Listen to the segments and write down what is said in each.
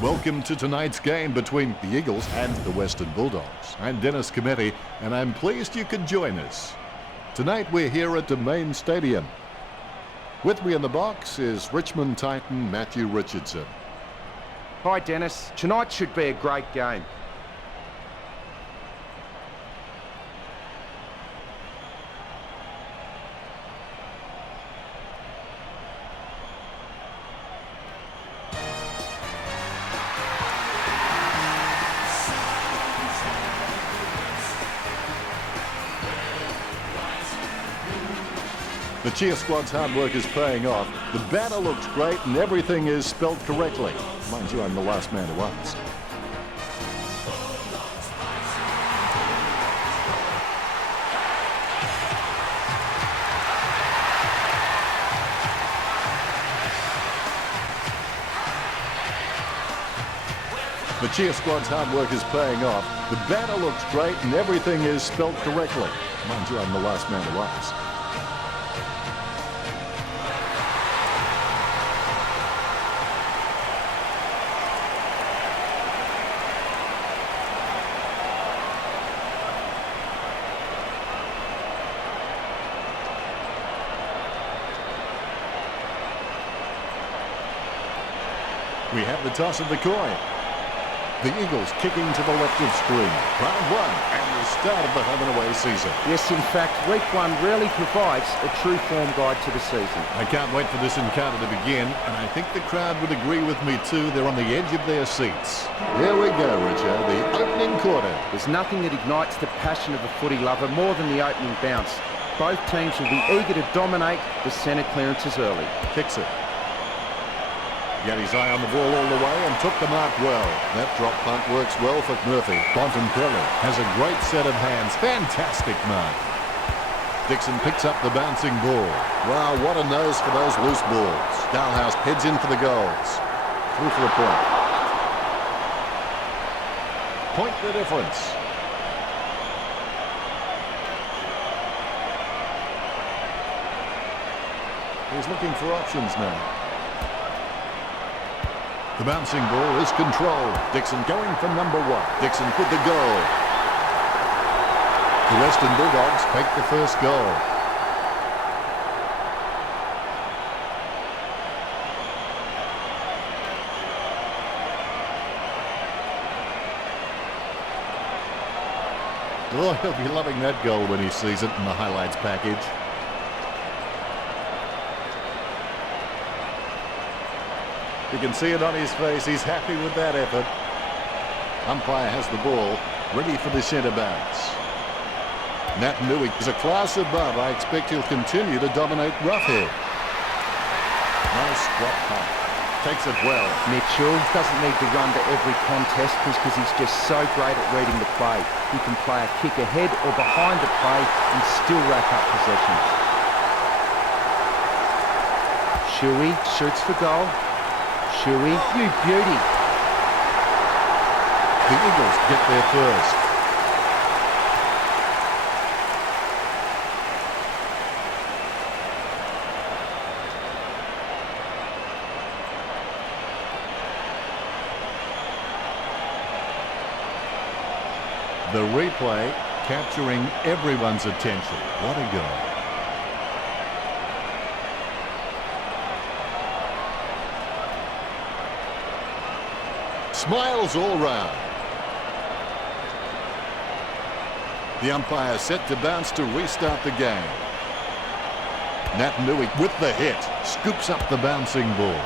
Welcome to tonight's game between the Eagles and the Western Bulldogs. I'm Dennis Cometti, and I'm pleased you could join us. Tonight we're here at the main stadium. With me in the box is Richmond Titan Matthew Richardson. Hi Dennis, tonight should be a great game. The cheer squad's hard work is paying off. The banner looks great and everything is spelled correctly. Mind you, I'm the last man to ask. The cheer squad's hard work is paying off. The banner looks great and everything is spelled correctly. Mind you, I'm the last man to ask. We have the toss of the coin. The Eagles kicking to the left of screen. Round one and the start of the home and away season. Yes, in fact, week one rarely provides a true form guide to the season. I can't wait for this encounter to begin, and I think the crowd would agree with me too. They're on the edge of their seats. Here we go, Richard, the opening quarter. There's nothing that ignites the passion of a footy lover more than the opening bounce. Both teams will be eager to dominate the centre clearances early. Kicks it. He had his eye on the ball all the way and took the mark well. That drop punt works well for Murphy. Bontempelli has a great set of hands. Fantastic mark. Dixon picks up the bouncing ball. Wow, what a nose for those loose balls. Dalhouse heads in for the goals. Through for a point. Point the difference. He's looking for options now. The bouncing ball is controlled. Dixon going for number one. Dixon with the goal. The Western Bulldogs take the first goal. Oh, he'll be loving that goal when he sees it in the highlights package. You can see it on his face. He's happy with that effort. Umpire has the ball, ready for the centre bounce. Nat Nui is a class above. I expect he'll continue to dominate roughhead. Nice drop punt. Takes it well. Mitchell doesn't need to run to every contest because he's just so great at reading the play. He can play a kick ahead or behind the play and still rack up possessions. Shuey shoots for goal. Shuey, you beauty. The Eagles get there first. The replay capturing everyone's attention. What a goal. Smiles all round. The umpire set to bounce to restart the game. Nat Nui with the hit. Scoops up the bouncing ball.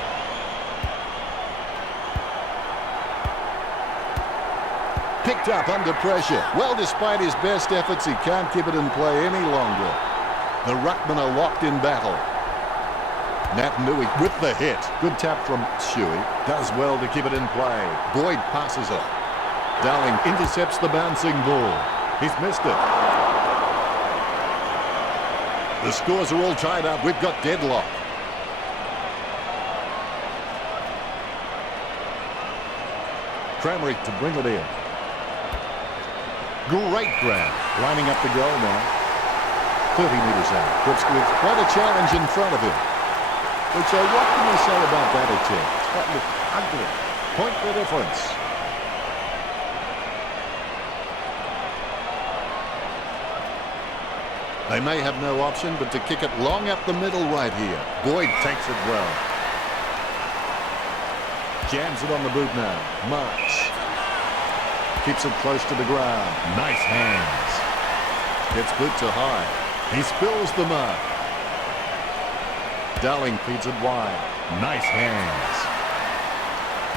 Picked up under pressure. Well, despite his best efforts, he can't keep it in play any longer. The ruckmen are locked in battle. Nat Nui with the hit. Good tap from Shuey. Does well to keep it in play. Boyd passes it. Dowling intercepts the bouncing ball. He's missed it. The scores are all tied up. We've got deadlock. Cramry to bring it in. Great grab. Lining up the goal now. 30 metres out. Puts with quite a challenge in front of him. But so what can we say about that attempt? That looked ugly. Point the difference. They may have no option but to kick it long up the middle right here. Boyd takes it well. Jams it on the boot now. Marks. Keeps it close to the ground. Nice hands. Gets boot to high. He spills the mark. Dowling feeds it wide. Nice hands.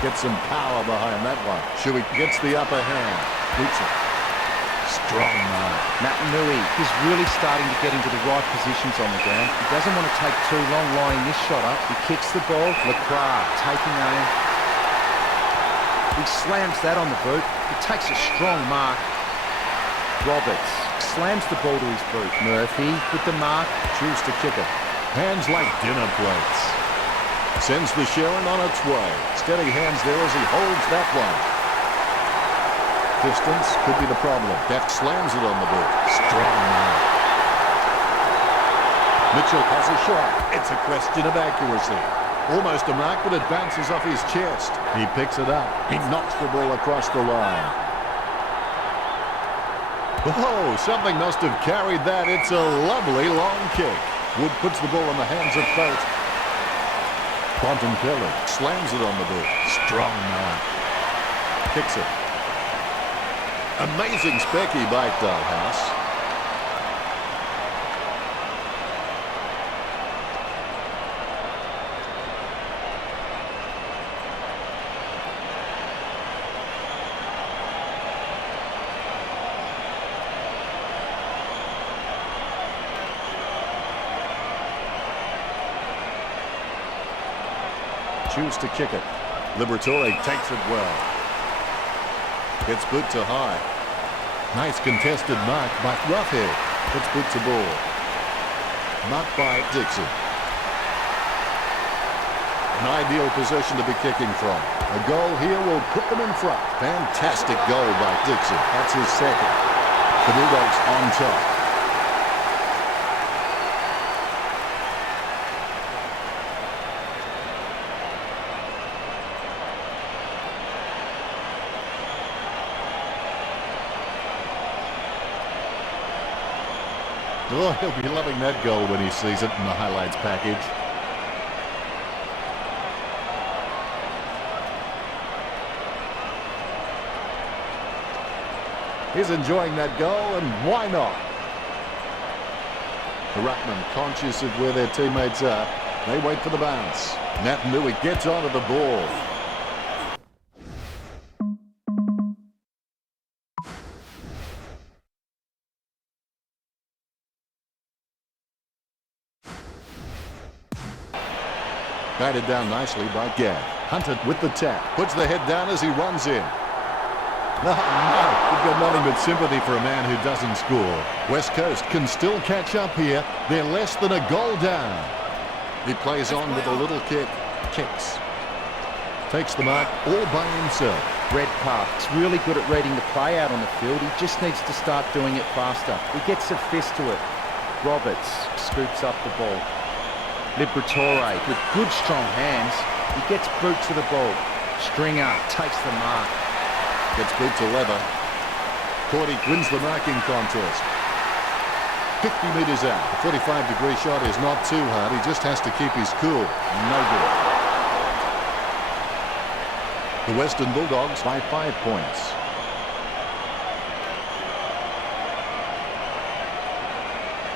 Gets some power behind that one. Shuey gets the upper hand. Boots it. Strong mark. Nat Nui is really starting to get into the right positions on the ground. He doesn't want to take too long lining this shot up. He kicks the ball. Lacroix taking aim. He slams that on the boot. He takes a strong mark. Roberts slams the ball to his boot. Murphy with the mark. Choose to kick it. Hands like dinner plates. Sends the Sharon on its way. Steady hands there as he holds that one. Distance could be the problem. That slams it on the boot. Strong mark. Mitchell has a shot. It's a question of accuracy. Almost a mark, but it bounces off his chest. He picks it up. He knocks the ball across the line. Oh, something must have carried that. It's a lovely long kick. Wood puts the ball in the hands of FITZ. Bontempelli slams it on the boot. Strong mark. kicks it. Amazing specky by Dalhouse. Choose to kick it. Liberatore takes it well. Gets boot to high. Nice contested mark by Roughhead. It's boot to ball. Marked by Dixon. An ideal position to be kicking from. A goal here will put them in front. Fantastic goal by Dixon. That's his second. The Bulldogs on top. Oh, he'll be loving that goal when he sees it in the highlights package. He's enjoying that goal, and why not? The Ruckman, conscious of where their teammates are, they wait for the bounce. Nat Nui gets onto the ball. Batted down nicely by Gav. Hunted with the tap. Puts the head down as he runs in. No, you've got nothing but sympathy for a man who doesn't score. West Coast can still catch up here. They're less than a goal down. He plays on with a little kick. Kicks. Takes the mark all by himself. Redpath's really good at reading the play out on the field. He just needs to start doing it faster. He gets a fist to it. Roberts scoops up the ball. Liberatore with good strong hands. He gets boot to the ball. Stringer takes the mark. Gets boot to Leather. Cordy wins the marking contest. 50 metres out. The 45-degree shot is not too hard. He just has to keep his cool. No good. The Western Bulldogs by 5 points.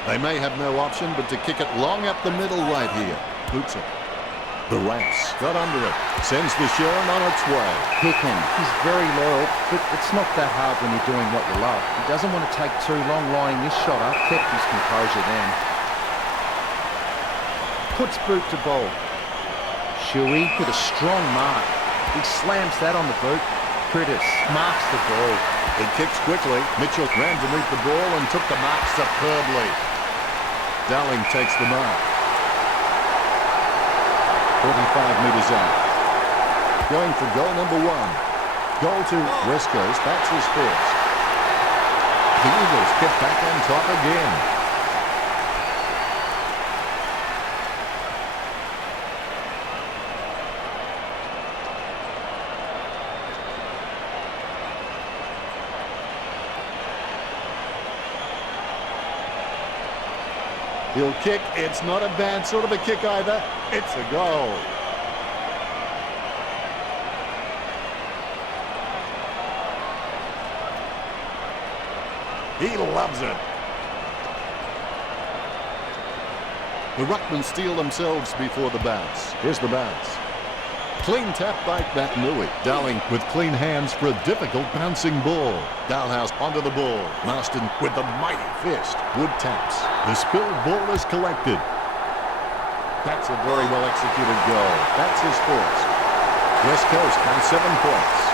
They may have no option but to kick it long up the middle right here. Boots it. The Rats got under it. Sends the Sharon on its way. Hicken, he's very loyal, but it's not that hard when you're doing what you love. He doesn't want to take too long lining this shot up. Kept his composure then. Puts boot to ball. Shuey with a strong mark. He slams that on the boot. Critters marks the ball. It kicks quickly. Mitchell ran to meet the ball and took the mark superbly. Dowling takes the mark. 45 metres out. Going for goal number 1. Goal to West Coast. That's his first. The Eagles get back on top again. He'll kick. It's not a bad sort of a kick either. It's a goal. He loves it. The Ruckmen steal themselves before the bounce. Here's the bounce. Clean tap by Nat Nui. Dowling with clean hands for a difficult bouncing ball. Dalhouse onto the ball. Marston with the mighty fist. Wood taps. The spilled ball is collected. That's a very well executed goal. That's his first. West Coast by 7 points.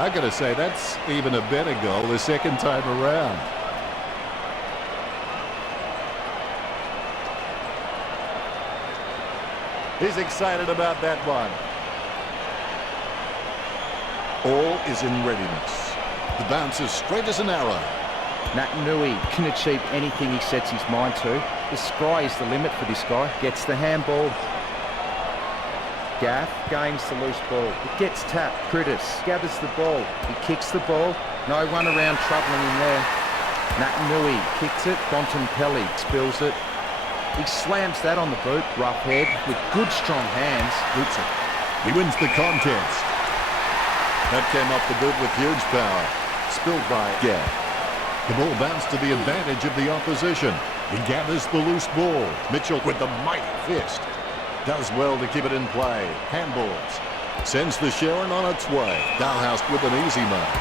I've got to say, that's even a better goal the second time around. He's excited about that one. All is in readiness. The bounce is straight as an arrow. Nat Nui can achieve anything he sets his mind to. The sky is the limit for this guy. Gets the handball. Gaff gains the loose ball. It gets tapped. Critters gathers the ball. He kicks the ball. No one around troubling him there. Natanui kicks it. Bontempelli spills it. He slams that on the boot. Rough head with good strong hands. Boots it. He wins the contest. That came off the boot with huge power. Spilled by Gabb. The ball bounced to the advantage of the opposition. He gathers the loose ball. Mitchell with the mighty fist. Does well to keep it in play. Handballs. Sends the Sharon on its way. Dalhouse with an easy mark.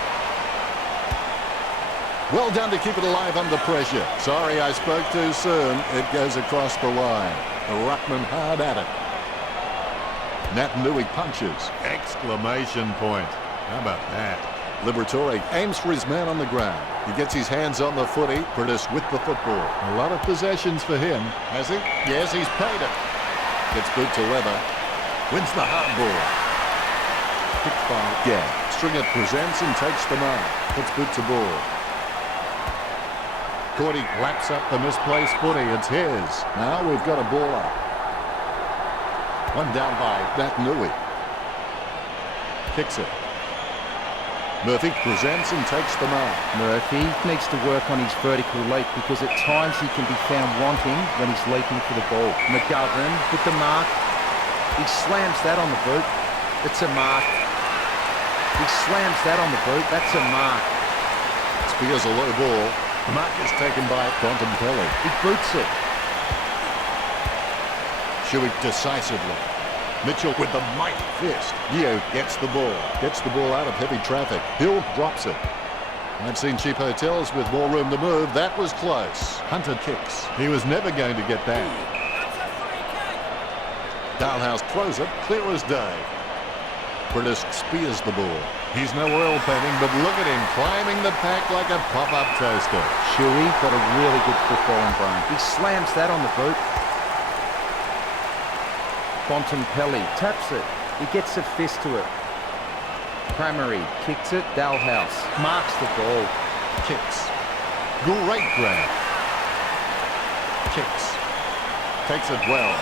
Well done to keep it alive under pressure. Sorry I spoke too soon. It goes across the line. The ruckman hard at it. Natanui punches. Exclamation point. How about that? Liberatore aims for his man on the ground. He gets his hands on the footy. Curtis with the football. A lot of possessions for him. Has he? Yes, he's paid it. Gets boot to leather. Wins the hard ball. Picked by Gabb. Stringer presents and takes the mark. Puts boot to ball. Cordy laps up the misplaced footy. It's his. Now we've got a ball up. One down by Natanui. Kicks it. Murphy presents and takes the mark. Murphy needs to work on his vertical leap because at times he can be found wanting when he's leaping for the ball. McGovern with the mark. He slams that on the boot. It's a mark. He slams that on the boot. That's a mark. Spears a low ball. The mark is taken by Bontempelli. He boots it. Shuey decisively. Mitchell with the mighty fist. Yeo gets the ball. Gets the ball out of heavy traffic. Hill drops it. I've seen cheap hotels with more room to move. That was close. Hunter kicks. He was never going to get that. Dalhouse throws it. Clear as day. Curtis spears the ball. He's no oil painting, but look at him climbing the pack like a pop-up toaster. Shuey got a really good footballing brain. He slams that on the boot. Bontempelli taps it. He gets a fist to it. Cramary kicks it. Dalhouse marks the ball. Kicks. Great grab. Kicks. Takes it well.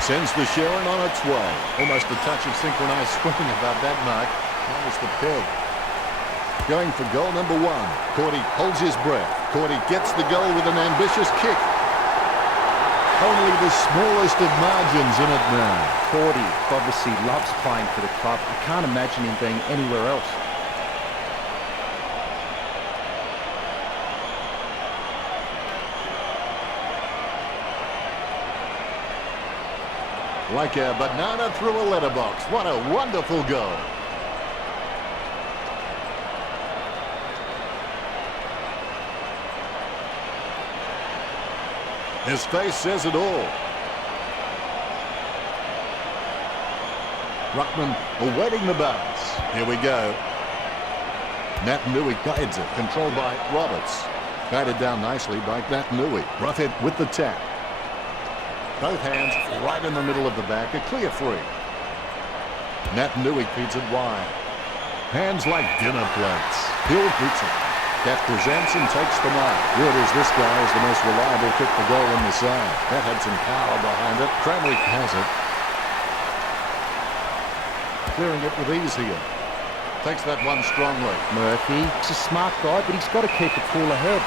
Sends the Sharon on its way. Almost a touch of synchronized swimming about that mark. That was the peg. Going for goal number one. Cordy holds his breath. Cordy gets the goal with an ambitious kick. Only the smallest of margins in it now. Cordy obviously loves playing for the club. I can't imagine him being anywhere else. Like a banana through a letterbox. What a wonderful goal. His face says it all. Ruckman awaiting the bounce. Here we go. Natanui guides it. Controlled by Roberts. Guided down nicely by Natanui. Rough hit with the tap. Both hands right in the middle of the back. A clear free. Natanui feeds it wide. Hands like dinner plates. Hill boots it. Gaff presents and takes the mark. Word is this guy is the most reliable kick for goal on the side. That had some power behind it. Cramley has it. Clearing it with ease here. Takes that one strongly. Murphy is a smart guy, but he's got to keep a cooler head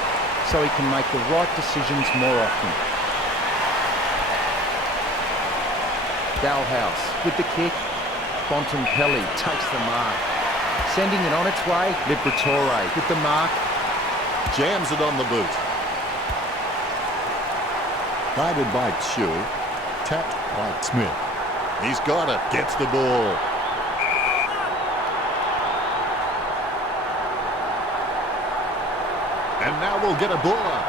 so he can make the right decisions more often. Dalhouse with the kick. Bontempelli takes the mark. Sending it on its way. Liberatore with the mark. Jams it on the boot. Guided by Shuey. Tapped by Smith. He's got it. Gets the ball. And now we'll get a ball up.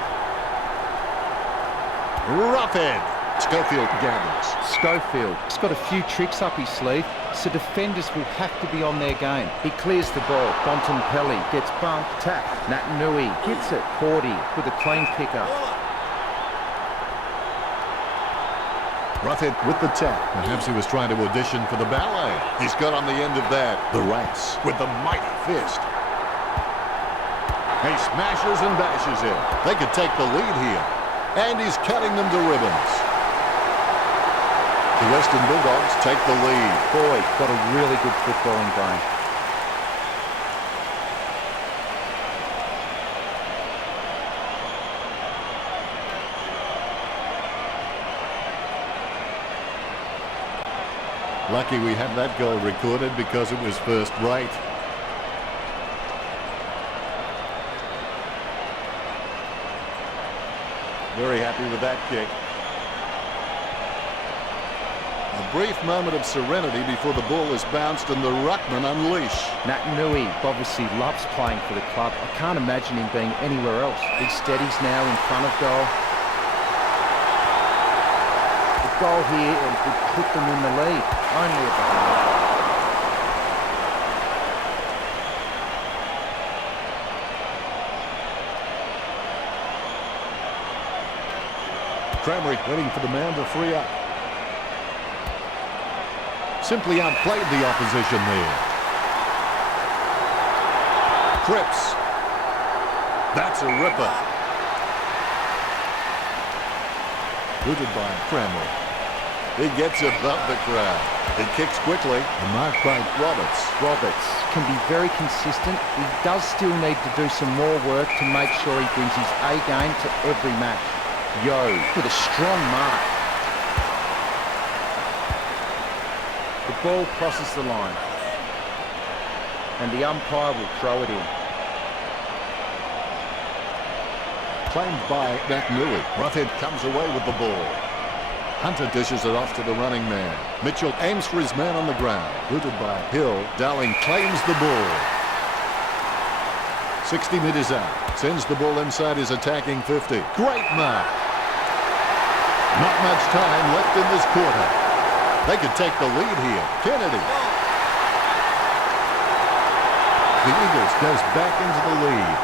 Roughhead. Schofield gathers. Schofield's got a few tricks up his sleeve, so defenders will have to be on their game. He clears the ball. Bontempelli gets bumped, tap. Natanui gets it. Cordy with a clean pick-up. Roughhead with the tap. Perhaps he was trying to audition for the ballet. He's got on the end of that. The Rats with the mighty fist. He smashes and bashes it. They could take the lead here. And he's cutting them to ribbons. The Western Bulldogs take the lead. Boy, got a really good footballing brain. Lucky we had that goal recorded because it was first rate. Very happy with that kick. A brief moment of serenity before the ball is bounced and the ruckman unleash. Nat Nui obviously loves playing for the club. I can't imagine him being anywhere else. He steadies now in front of goal. The goal here and would put them in the lead. Only at the half. Cramry waiting for the man to free up. Simply outplayed the opposition there. Cripps. That's a ripper. Booted by Cramry. He gets above the crowd. He kicks quickly and marked by Roberts. Roberts can be very consistent. He does still need to do some more work to make sure he brings his A game to every match. Yo, with a strong mark. The ball crosses the line. And the umpire will throw it in. Claimed by Nat Nui. Roughhead comes away with the ball. Hunter dishes it off to the running man. Mitchell aims for his man on the ground. Booted by Hill. Dowling claims the ball. 60 metres out. Sends the ball inside his attacking 50. Great mark. Not much time left in this quarter. They could take the lead here. Kennedy. The Eagles goes back into the lead.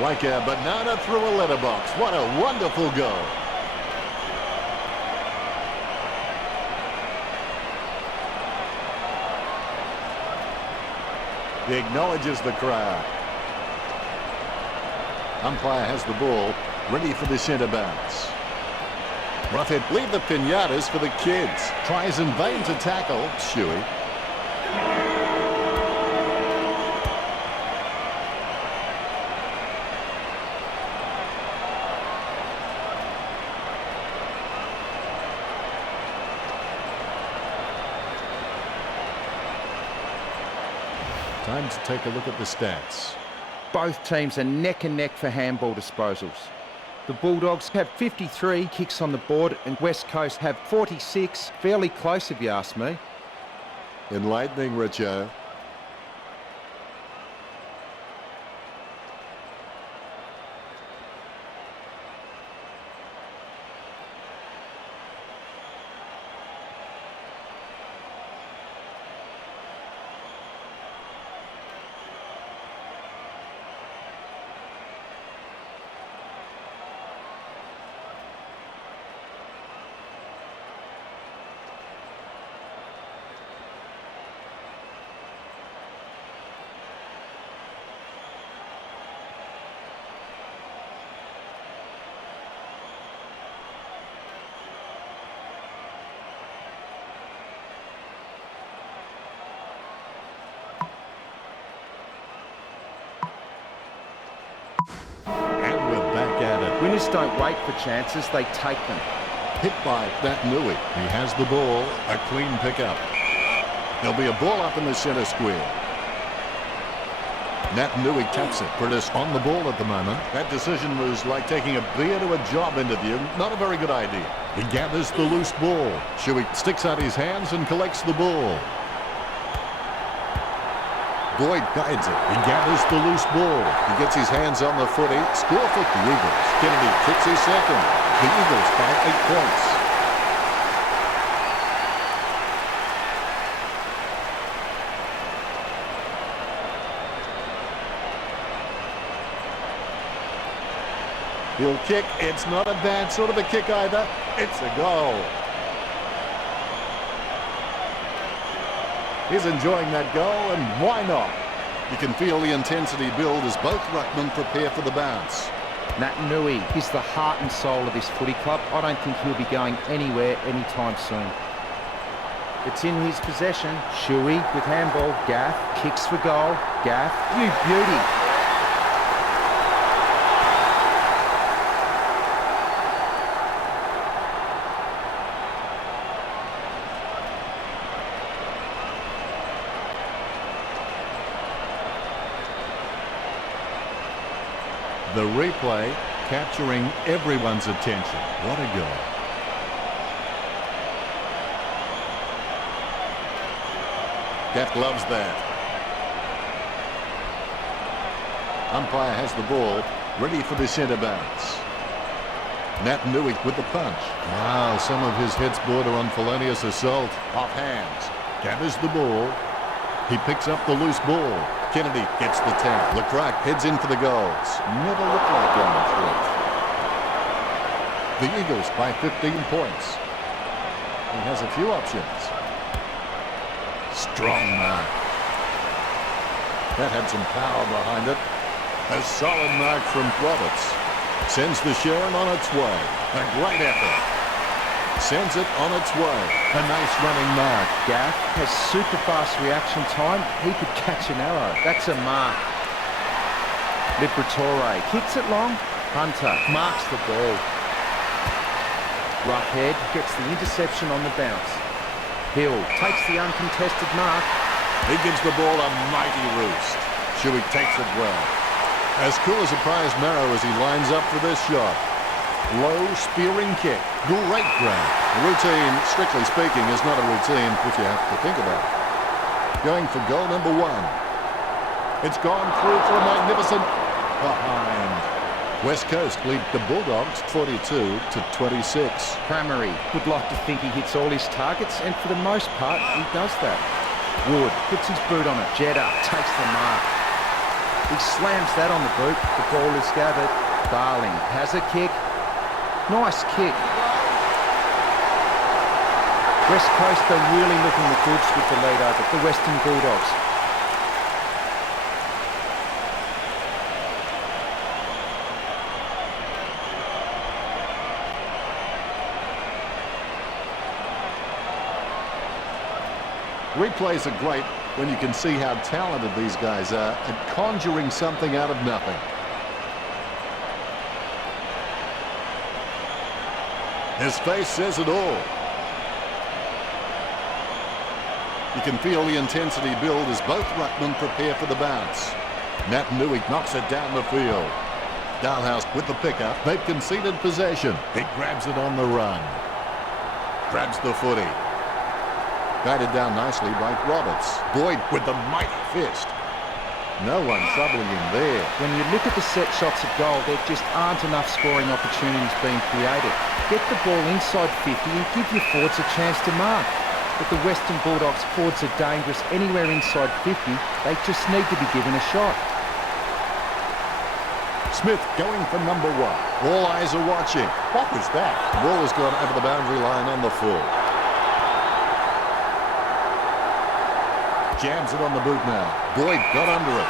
Like a banana through a letterbox. What a wonderful goal. He acknowledges the crowd. Umpire has the ball, ready for the centre bounce. Roughhead leave the pinatas for the kids. Tries in vain to tackle Shuey. Time to take a look at the stats. Both teams are neck and neck for handball disposals. The Bulldogs have 53 kicks on the board and West Coast have 46. Fairly close if you ask me. Enlightening, Richo. Winners don't wait for chances, they take them. Hit by Nat Nui. He has the ball. A clean pickup. There'll be a ball up in the centre square. Nat Nui taps it. British on the ball at the moment. That decision was like taking a beer to a job interview. Not a very good idea. He gathers the loose ball. Shuey sticks out his hands and collects the ball. Boyd guides it. He gathers the loose ball. He gets his hands on the footy. Score for the Eagles. Kennedy kicks his second. The Eagles by 8 points. He'll kick. It's not a bad sort of a kick either. It's a goal. He's enjoying that goal, and why not? You can feel the intensity build as both ruckmen prepare for the bounce. Nat Nui is the heart and soul of this footy club. I don't think he'll be going anywhere anytime soon. It's in his possession. Shuey with handball. Gaff kicks for goal. Gaff, you beauty. The replay capturing everyone's attention. What a goal. Gaff loves that. Umpire has the ball, ready for the centre bounce. Nat Nui with the punch. Wow, some of his hits border on felonious assault. Off hands. Gathers the ball. He picks up the loose ball. Kennedy gets the tap. Lecrae heads in for the goals. Never looked like going through. The Eagles by 15 points. He has a few options. Strong mark. That had some power behind it. A solid mark from Roberts. Sends the Sharon on its way. A great effort. Sends it on its way. A nice running mark. Gaff has super fast reaction time. He could catch an arrow. That's a mark. Liberatore kicks it long. Hunter marks the ball. Roughhead gets the interception on the bounce. Hill takes the uncontested mark. He gives the ball a mighty roost. Shuey takes it well. As cool as a prize marrow as he lines up for this shot. Low spearing kick. Great grab. Routine, strictly speaking, is not a routine if you have to think about it. Going for goal number 1. It's gone through for a magnificent behind. West Coast lead the Bulldogs 42-26. Cramary would like to think he hits all his targets, and for the most part, he does that. Wood puts his boot on it. Jeddah takes the mark. He slams that on the boot. The ball is gathered. Darling has a kick. Nice kick. West Coast are really looking the goods with the lead over the Western Bulldogs. Replays are great when you can see how talented these guys are at conjuring something out of nothing. His face says it all. You can feel the intensity build as both ruckmen prepare for the bounce. Nat Nui knocks it down the field. Dalhouse with the pickup. They've conceded possession. He grabs it on the run. Grabs the footy. Guided down nicely by Roberts. Boyd with the mighty fist. No one troubling him there. When you look at the set shots at goal, there just aren't enough scoring opportunities being created. Get the ball inside 50 and give your forwards a chance to mark. But the Western Bulldogs forwards are dangerous anywhere inside 50. They just need to be given a shot. Smith going for number 1. All eyes are watching. What was that? The ball has gone over the boundary line on the full. Jams it on the boot now. Boyd got under it.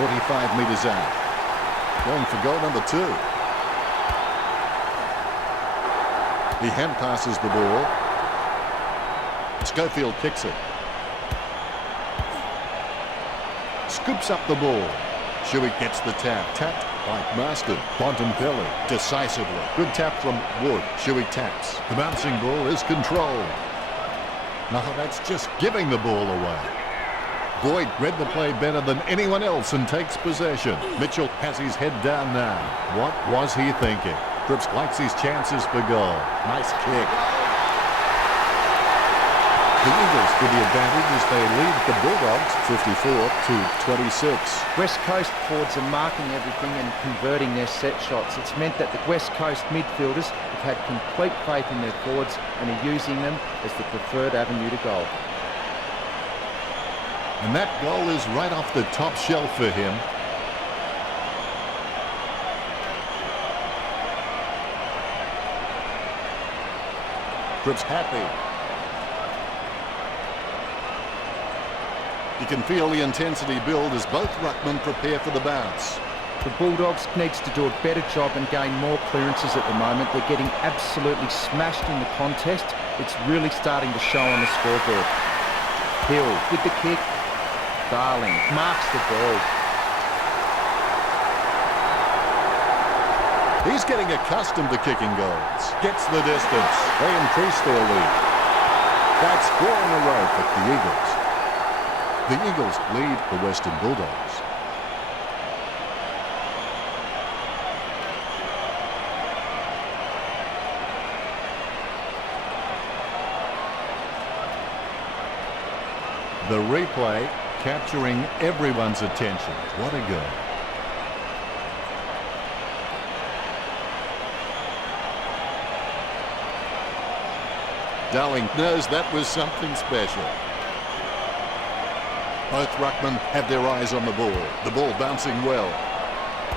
45 metres out. Going for goal number 2. He hand passes the ball. Schofield kicks it. Scoops up the ball. Shuey gets the tap. Tapped by Marston. Bontempelli decisively. Good tap from Wood. Shuey taps. The bouncing ball is controlled. No, that's just giving the ball away. Boyd read the play better than anyone else and takes possession. Mitchell has his head down now. What was he thinking? Cripps likes his chances for goal. Nice kick. The Eagles with the advantage as they lead the Bulldogs 54-26. West Coast forwards are marking everything and converting their set shots. It's meant that the West Coast midfielders have had complete faith in their forwards and are using them as the preferred avenue to goal. And that goal is right off the top shelf for him. Cripps happy. You can feel the intensity build as both ruckmen prepare for the bounce. The Bulldogs needs to do a better job and gain more clearances at the moment. They're getting absolutely smashed in the contest. It's really starting to show on the scoreboard. Hill with the kick. Darling marks the ball. He's getting accustomed to kicking goals. Gets the distance. They increase their lead. That's 4 in a row for the Eagles. The Eagles lead the Western Bulldogs. The replay capturing everyone's attention. What a goal. Darling knows that was something special. Both ruckmen have their eyes on the ball. The ball bouncing well.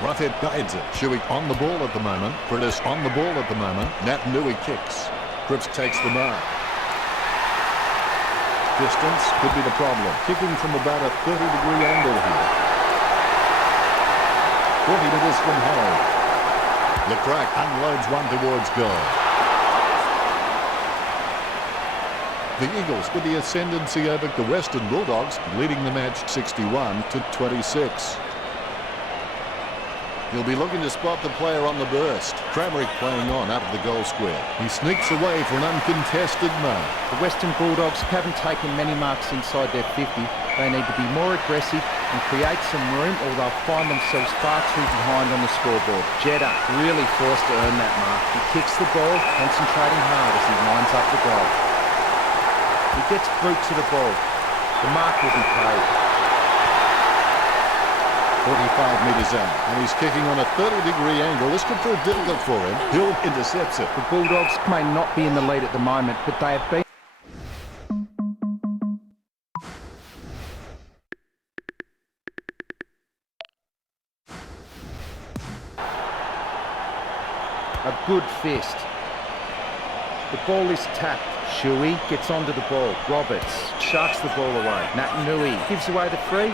Roughhead guides it. Shuey on the ball at the moment. British on the ball at the moment. Nat Nui kicks. Cripps takes the mark. Distance could be the problem. Kicking from about a 30-degree angle here. 40 metres from home. Lecrack unloads one towards goal. The Eagles with the ascendancy over the Western Bulldogs, leading the match 61-26. He'll be looking to spot the player on the burst. Cramerick playing on out of the goal square. He sneaks away for an uncontested mark. The Western Bulldogs haven't taken many marks inside their 50. They need to be more aggressive and create some room, or they'll find themselves far too behind on the scoreboard. Jeddah really forced to earn that mark. He kicks the ball, concentrating hard as he lines up the goal. He gets boot to the ball. The mark will be paid. 45 metres out, and he's kicking on a 30-degree angle. This could prove difficult for him. Hill intercepts it. The Bulldogs may not be in the lead at the moment, but they have been a good fist. The ball is tapped. Shuey gets onto the ball. Roberts sharks the ball away. Nat Nui gives away the free.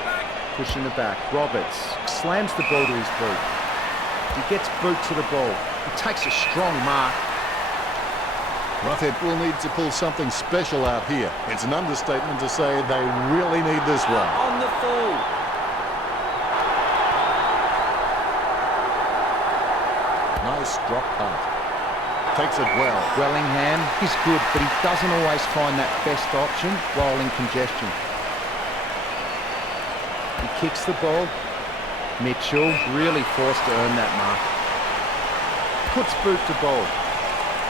Pushing the back. Roberts slams the ball to his boot. He gets boot to the ball. He takes a strong mark. Roughhead will need to pull something special out here. It's an understatement to say they really need this one. On the full. Nice drop punt. Takes it well. Wellingham is good, but he doesn't always find that best option while in congestion. He kicks the ball. Mitchell really forced to earn that mark. Puts boot to ball.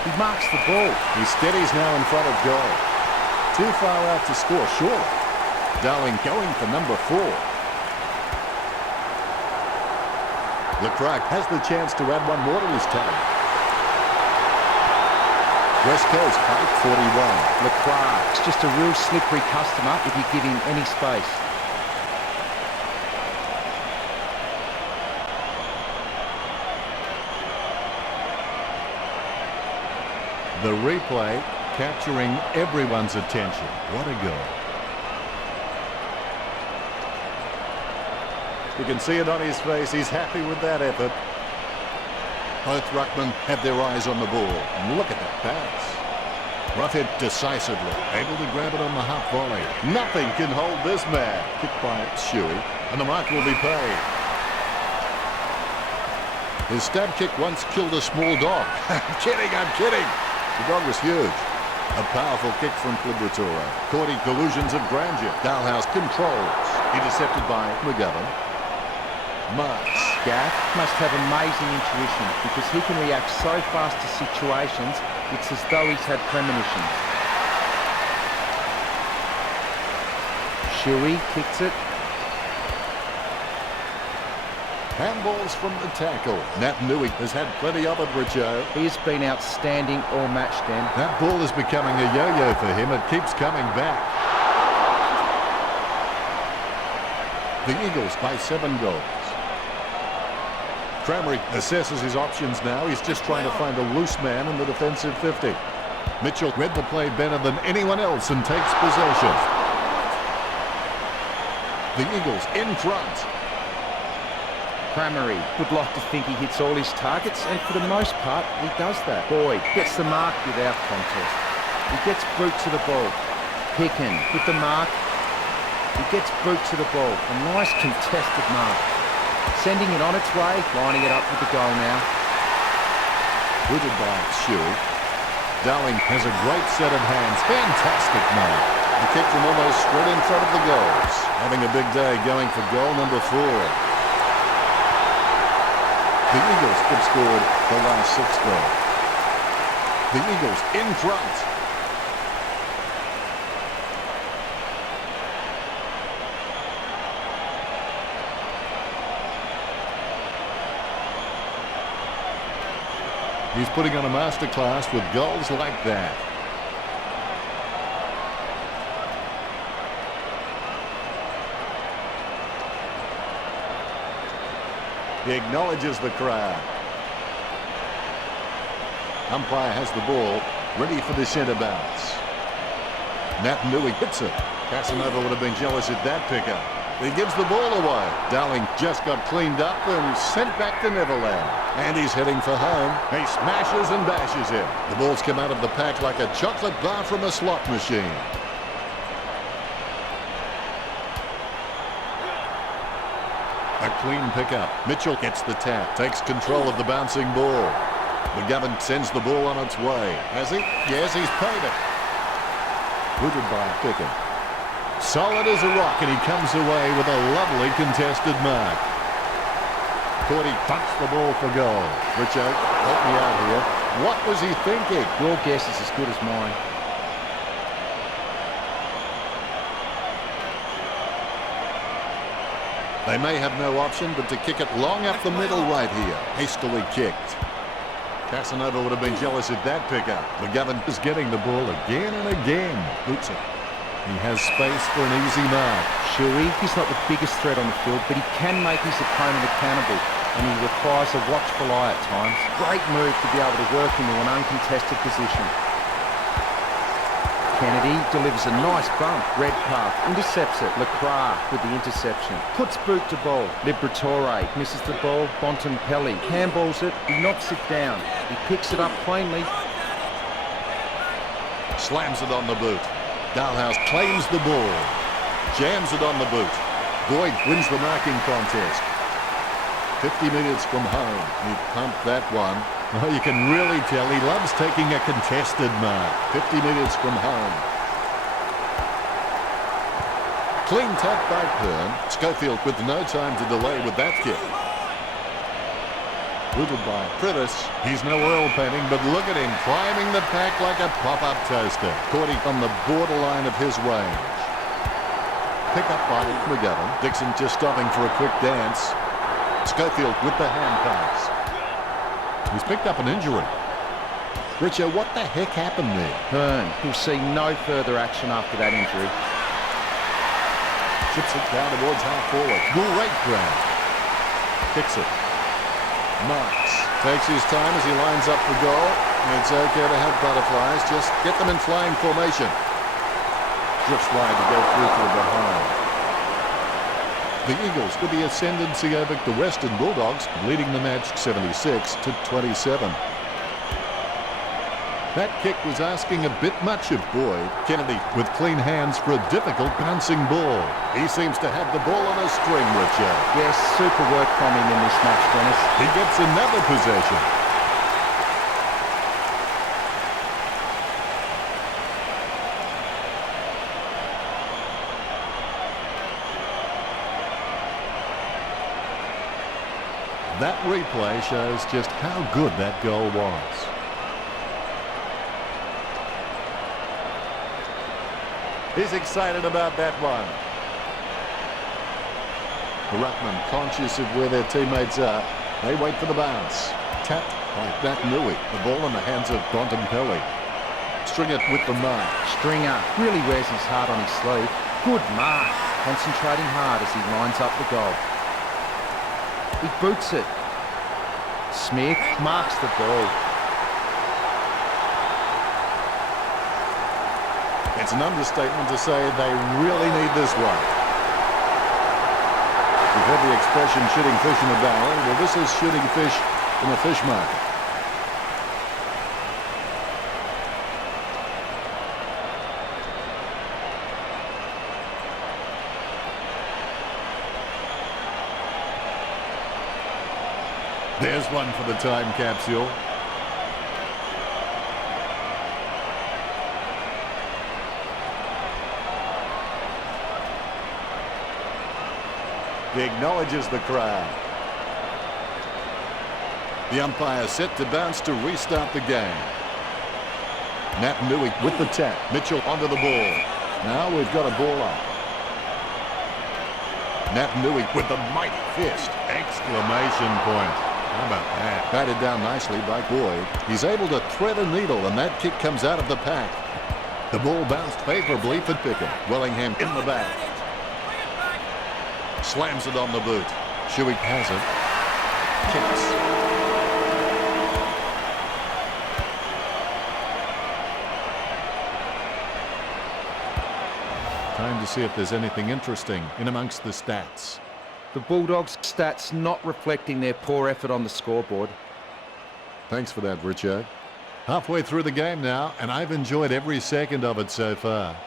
He marks the ball. He steadies now in front of goal. Too far out to score, surely. Darling going for number 4. Lecrack has the chance to add one more to his tally. West Coast, 841. Lecrack's just a real slippery customer if you give him any space. The replay capturing everyone's attention. What a goal. You can see it on his face. He's happy with that effort. Both ruckmen have their eyes on the ball. And look at that pass. Roughhead decisively, able to grab it on the half volley. Nothing can hold this man. Kicked by Shuey, and the mark will be paid. His stab kick once killed a small dog. I'm kidding. The dog was huge. A powerful kick from Libratore. Courting collusions of grandeur. Dalhouse controls. Intercepted by McGovern. Marks. Gaff must have amazing intuition because he can react so fast to situations, it's as though he's had premonitions. Shuey kicks it. Handballs from the tackle. Nat Nui has had plenty of it, Richo. He has been outstanding all match, Dan. That ball is becoming a yo-yo for him. It keeps coming back. The Eagles by 7 goals. Cramerick assesses his options now. He's just trying to find a loose man in the defensive 50. Mitchell read the play better than anyone else and takes possession. The Eagles in front. Cramry would like to think he hits all his targets, and for the most part, he does that. Boyd gets the mark without contest. He gets boot to the ball. Picken with the mark. He gets boot to the ball. A nice contested mark. Sending it on its way, lining it up with the goal now. Booted by Shuey. Darling has a great set of hands. Fantastic mark. He kicked him almost straight in front of the goals. Having a big day going for goal number 4. The Eagles have scored the last 6 goals. The Eagles in front. He's putting on a masterclass with goals like that. He acknowledges the crowd. Umpire has the ball, ready for the centre bounce. Nat Nui hits it. Casanova would have been jealous at that pickup. He gives the ball away. Darling just got cleaned up and sent back to Neverland. And he's heading for home. He smashes and bashes it. The ball's come out of the pack like a chocolate bar from a slot machine. A clean pickup. Mitchell gets the tap, takes control of the bouncing ball. McGovern sends the ball on its way. Has he? Yes, he's paid it. Booted by Picken. Solid as a rock, and he comes away with a lovely contested mark. Thought he punched the ball for goal. Richo, help me out here. What was he thinking? Your guess is as good as mine. They may have no option but to kick it long up the middle right here. Hastily kicked. Casanova would have been jealous at that pickup. McGovern is getting the ball again and again. Boots it. He has space for an easy mark. Shuey, he's not the biggest threat on the field, but he can make his opponent accountable, and he requires a watchful eye at times. Great move to be able to work into an uncontested position. Kennedy delivers a nice bump. Redpath intercepts it. Lacroix with the interception. Puts boot to ball. Liberatore misses the ball. Bontempelli handballs it. He knocks it down. He picks it up cleanly. Slams it on the boot. Dalhouse claims the ball. Jams it on the boot. Boyd wins the marking contest. 50 metres from home. He pumped that one. Oh, you can really tell he loves taking a contested mark. 50 metres from home. Clean tap by Pern. Schofield with no time to delay with that kick. Booted by Prentice. He's no oil painting, but look at him climbing the pack like a pop-up toaster. Cordy on the borderline of his range. Pick up by McGovern. Dixon just stopping for a quick dance. Schofield with the hand pass. He's picked up an injury. Richo, what the heck happened there? Hearn will see no further action after that injury. Chips it down towards half forward. Great grab. Kicks it. Marks. Takes his time as he lines up for goal. It's okay to have butterflies. Just get them in flying formation. Drifts wide to go through to the behind. The Eagles with the ascendancy over the Western Bulldogs, leading the match 76-27. That kick was asking a bit much of Boyd. Kennedy with clean hands for a difficult bouncing ball. He seems to have the ball on a string, Richard. Yes, super work from him in this match, Dennis. He gets another possession. That replay shows just how good that goal was. He's excited about that one. Ruckman conscious of where their teammates are. They wait for the bounce. Tapped by Nat Nui. The ball in the hands of Bontempelli. Stringer with the mark. Stringer really wears his heart on his sleeve. Good mark. Concentrating hard as he lines up the goal. He boots it. Smith marks the ball. It's an understatement to say they really need this one. He Heard the expression shooting fish in a barrel. Well, this is shooting fish in a fish market. There's one for the time capsule. He acknowledges the crowd. The umpire set to bounce to restart the game. Nat Nui with the tap. Mitchell onto the ball. Now we've got a ball up. Nat Nui with the mighty fist. Exclamation point. How about that? Batted down nicely by Boyd. He's able to thread a needle, and that kick comes out of the pack. The ball bounced favorably for Pickett. Wellingham in the back. Slams it on the boot. Shuey has it. Kicks. Time to see if there's anything interesting in amongst the stats. The Bulldogs' stats not reflecting their poor effort on the scoreboard. Thanks for that, Richo. Halfway through the game now, and I've enjoyed every second of it so far.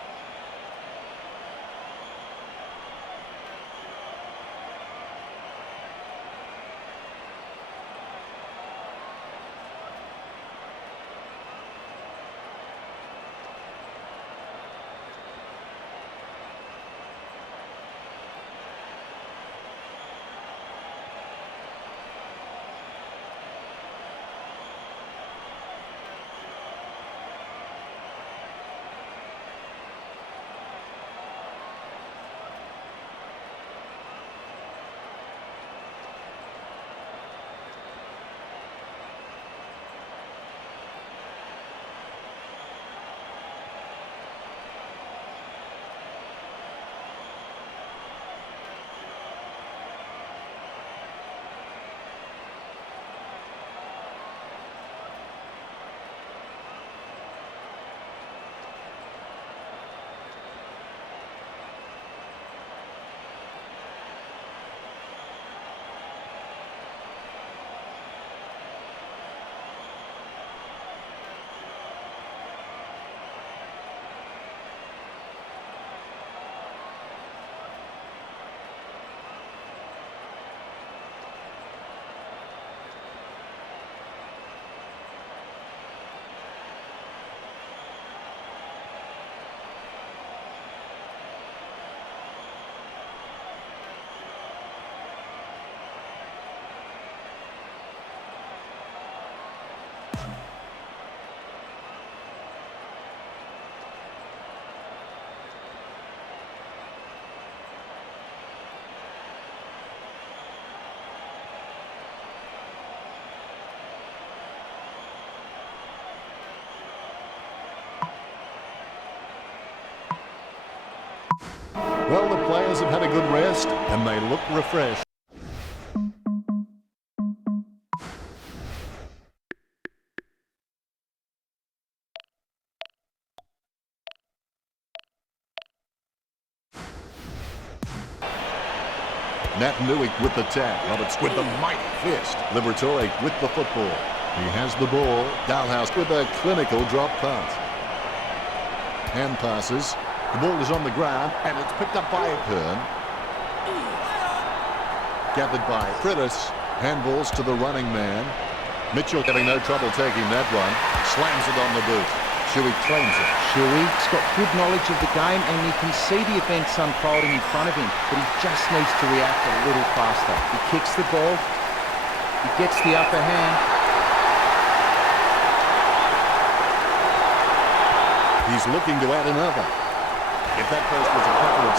Well, the players have had a good rest, and they look refreshed. Nat Nui with the tap. Roberts with the mighty fist. Liberatore with the football. He has the ball. Dalhouse with a clinical drop punt. Hand passes. The ball is on the ground, and it's picked up by Hearn. Gathered by Frittis. Handballs to the running man. Mitchell having no trouble taking that one. Slams it on the boot. Shuey claims it. Shuey's got good knowledge of the game, and he can see the events unfolding in front of him, but he just needs to react a little faster. He kicks the ball. He gets the upper hand. He's looking to add another. If that post was a couple of...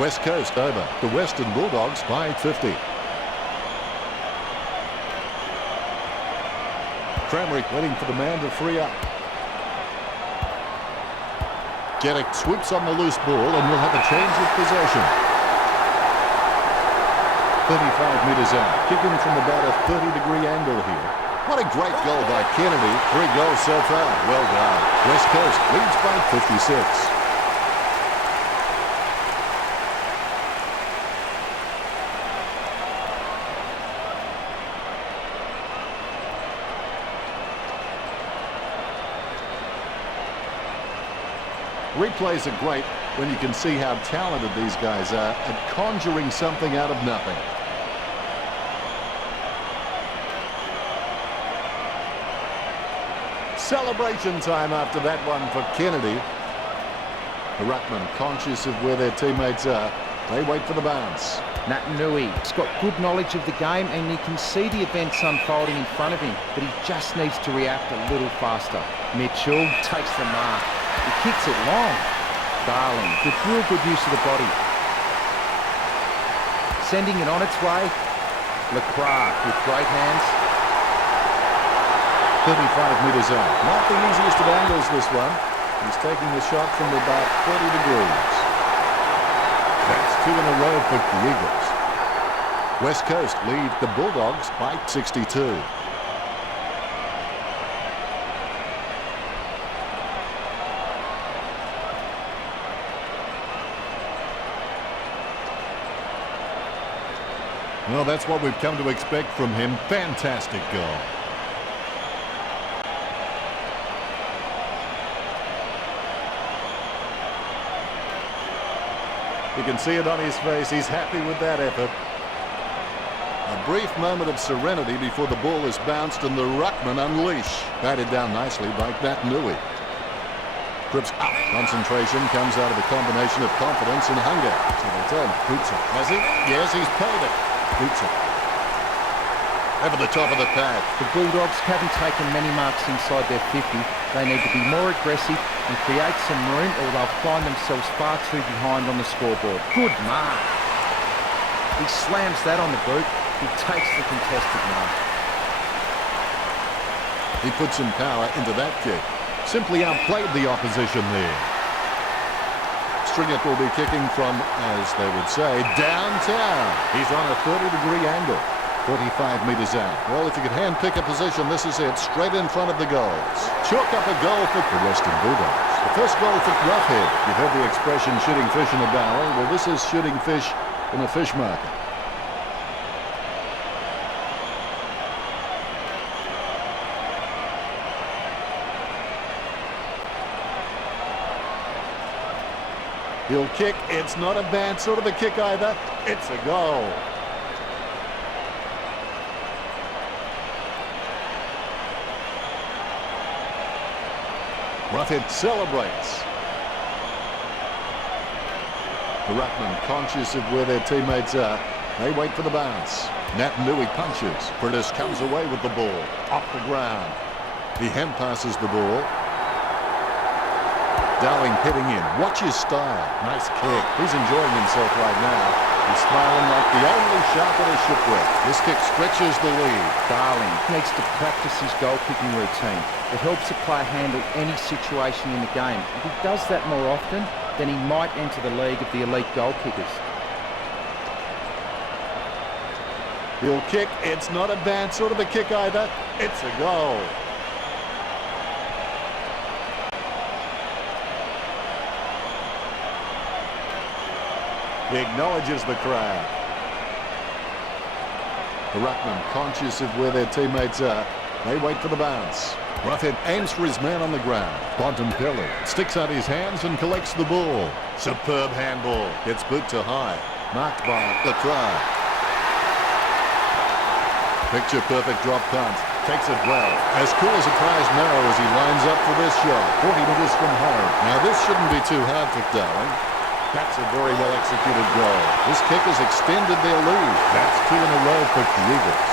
West Coast over. The Western Bulldogs by 50. Cramerick waiting for the man to free up. Jeddick sweeps on the loose ball, and we'll have a change of possession. 35 metres out. Kicking from about a 30-degree angle here. What a great goal by Kennedy. 3 goals so far. Well done. West Coast leads by 56. Replays are great when you can see how talented these guys are at conjuring something out of nothing. Celebration time after that one for Kennedy. The ruckman conscious of where their teammates are. They wait for the bounce. Naitanui.'s got good knowledge of the game and he can see the events unfolding in front of him, but he just needs to react a little faster. Mitchell takes the mark. He kicks it long. Darling with real good use of the body. Sending it on its way. LeCras with great hands. 35 metres out. Not the easiest of angles, this one. He's taking the shot from about 30 degrees. That's 2 in a row for the Eagles. West Coast lead the Bulldogs by 62. Well, that's what we've come to expect from him. Fantastic goal. You can see it on his face. He's happy with that effort. A brief moment of serenity before the ball is bounced and the ruckman unleash. Batted down nicely by Naitanui. Trips up. Concentration comes out of a combination of confidence and hunger. So they tell him, boots it. Has he? Yes, he's paid it. Boots it. Over the top of the pad. The Bulldogs haven't taken many marks inside their 50. They need to be more aggressive and create some room or they'll find themselves far too behind on the scoreboard. Good mark. He slams that on the boot. He takes the contested mark. He put some power into that kick. Simply outplayed the opposition there. Stringett will be kicking from, as they would say, downtown. He's on a 30-degree angle. 45 metres out. Well, if you could hand-pick a position, this is it. Straight in front of the goals. Chalk up a goal for the Western Bulldogs. The first goal for Roughhead. You've heard the expression shooting fish in a barrel. Well, this is shooting fish in a fish market. He'll kick. It's not a bad sort of a kick either. It's a goal. Roughhead celebrates. The ruckman conscious of where their teammates are. They wait for the bounce. Naitanui punches. Prentice comes away with the ball. Off the ground. He hand passes the ball. Dowling hitting in. Watch his style. Nice kick. He's enjoying himself right now. He's smiling like the only shark at a shipwreck. This kick stretches the lead. Darling needs to practice his goal-kicking routine. It helps a player handle any situation in the game. If he does that more often, then he might enter the league of the elite goal kickers. He'll kick. It's not a bad sort of a kick either. It's a goal. He acknowledges the crowd. The ruckman conscious of where their teammates are. They wait for the bounce. Roughhead aims for his man on the ground. Bontempelli sticks out his hands and collects the ball. Superb handball. Gets boot to high. Marked by LeCras. Picture perfect drop punt. Takes it well. As cool as a prized marrow as he lines up for this shot. 40 metres from home. Now this shouldn't be too hard for Darling. That's a very well executed goal. This kick has extended their lead. That's 2 in a row for the Eagles.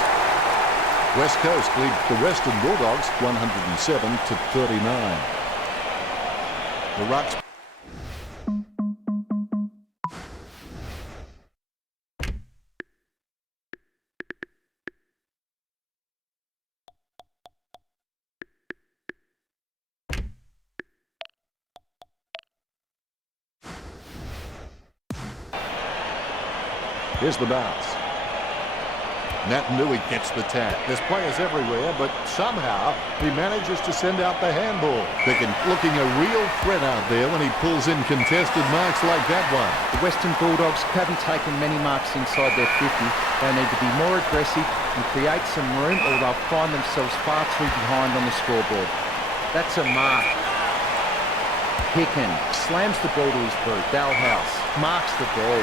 West Coast lead the Western Bulldogs 107-39. The Rucks. Here's the bounce. Natanui gets the tap. There's players everywhere, but somehow he manages to send out the handball. Bicken looking a real threat out there when he pulls in contested marks like that one. The Western Bulldogs haven't taken many marks inside their 50. They need to be more aggressive and create some room, or they'll find themselves far too behind on the scoreboard. That's a mark. Hicken slams the ball to his boot. Dalhouse marks the ball.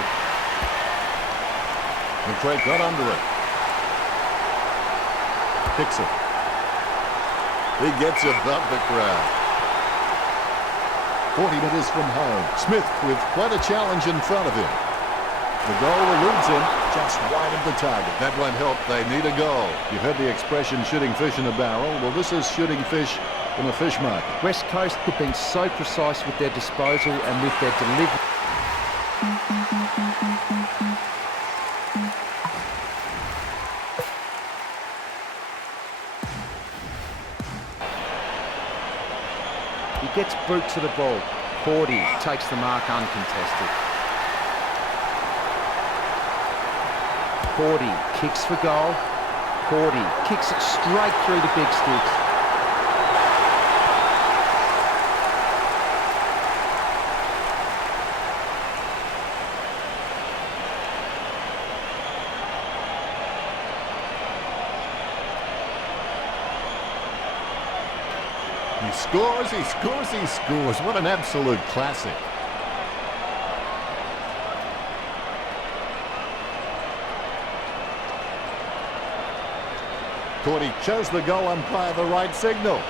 McRae got under it. Kicks it. He gets above the crowd. 40 metres from home. Smith with quite a challenge in front of him. The goal eludes him just wide of the target. That won't help. They need a goal. You've heard the expression shooting fish in a barrel. Well, this is shooting fish in a fish market. West Coast have been so precise with their disposal and with their delivery. He gets boot to the ball. 40 takes the mark uncontested. 40 kicks for goal. 40 kicks it straight through the big sticks. He scores, he scores, he scores. What an absolute classic. Cordy shows the goal umpire the right signal.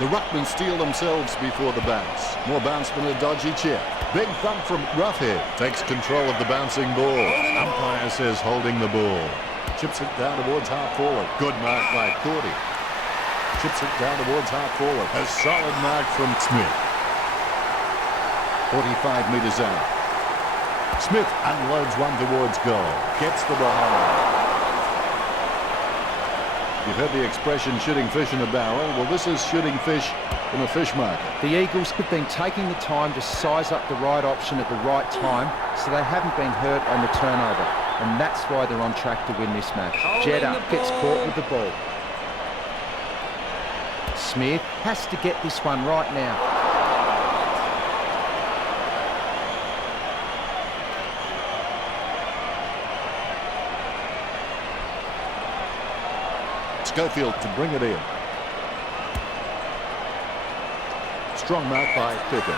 The Ruckmen steal themselves before the bounce. More bounce than a dodgy chip. Big thump from Roughhead. Takes control of the bouncing ball. Umpire says holding the ball. Chips it down towards half forward. Good mark by Cordy. Chips it down towards half forward. A solid mark from Smith. 45 metres out. Smith unloads one towards goal. Gets the behind. You've heard the expression shooting fish in a barrel. Well, this is shooting fish in a fish market. The Eagles have been taking the time to size up the right option at the right time, so they haven't been hurt on the turnover. And that's why they're on track to win this match. Jeddah gets caught with the ball. Smith has to get this one right now. Schofield to bring it in. Strong mark by Pippen.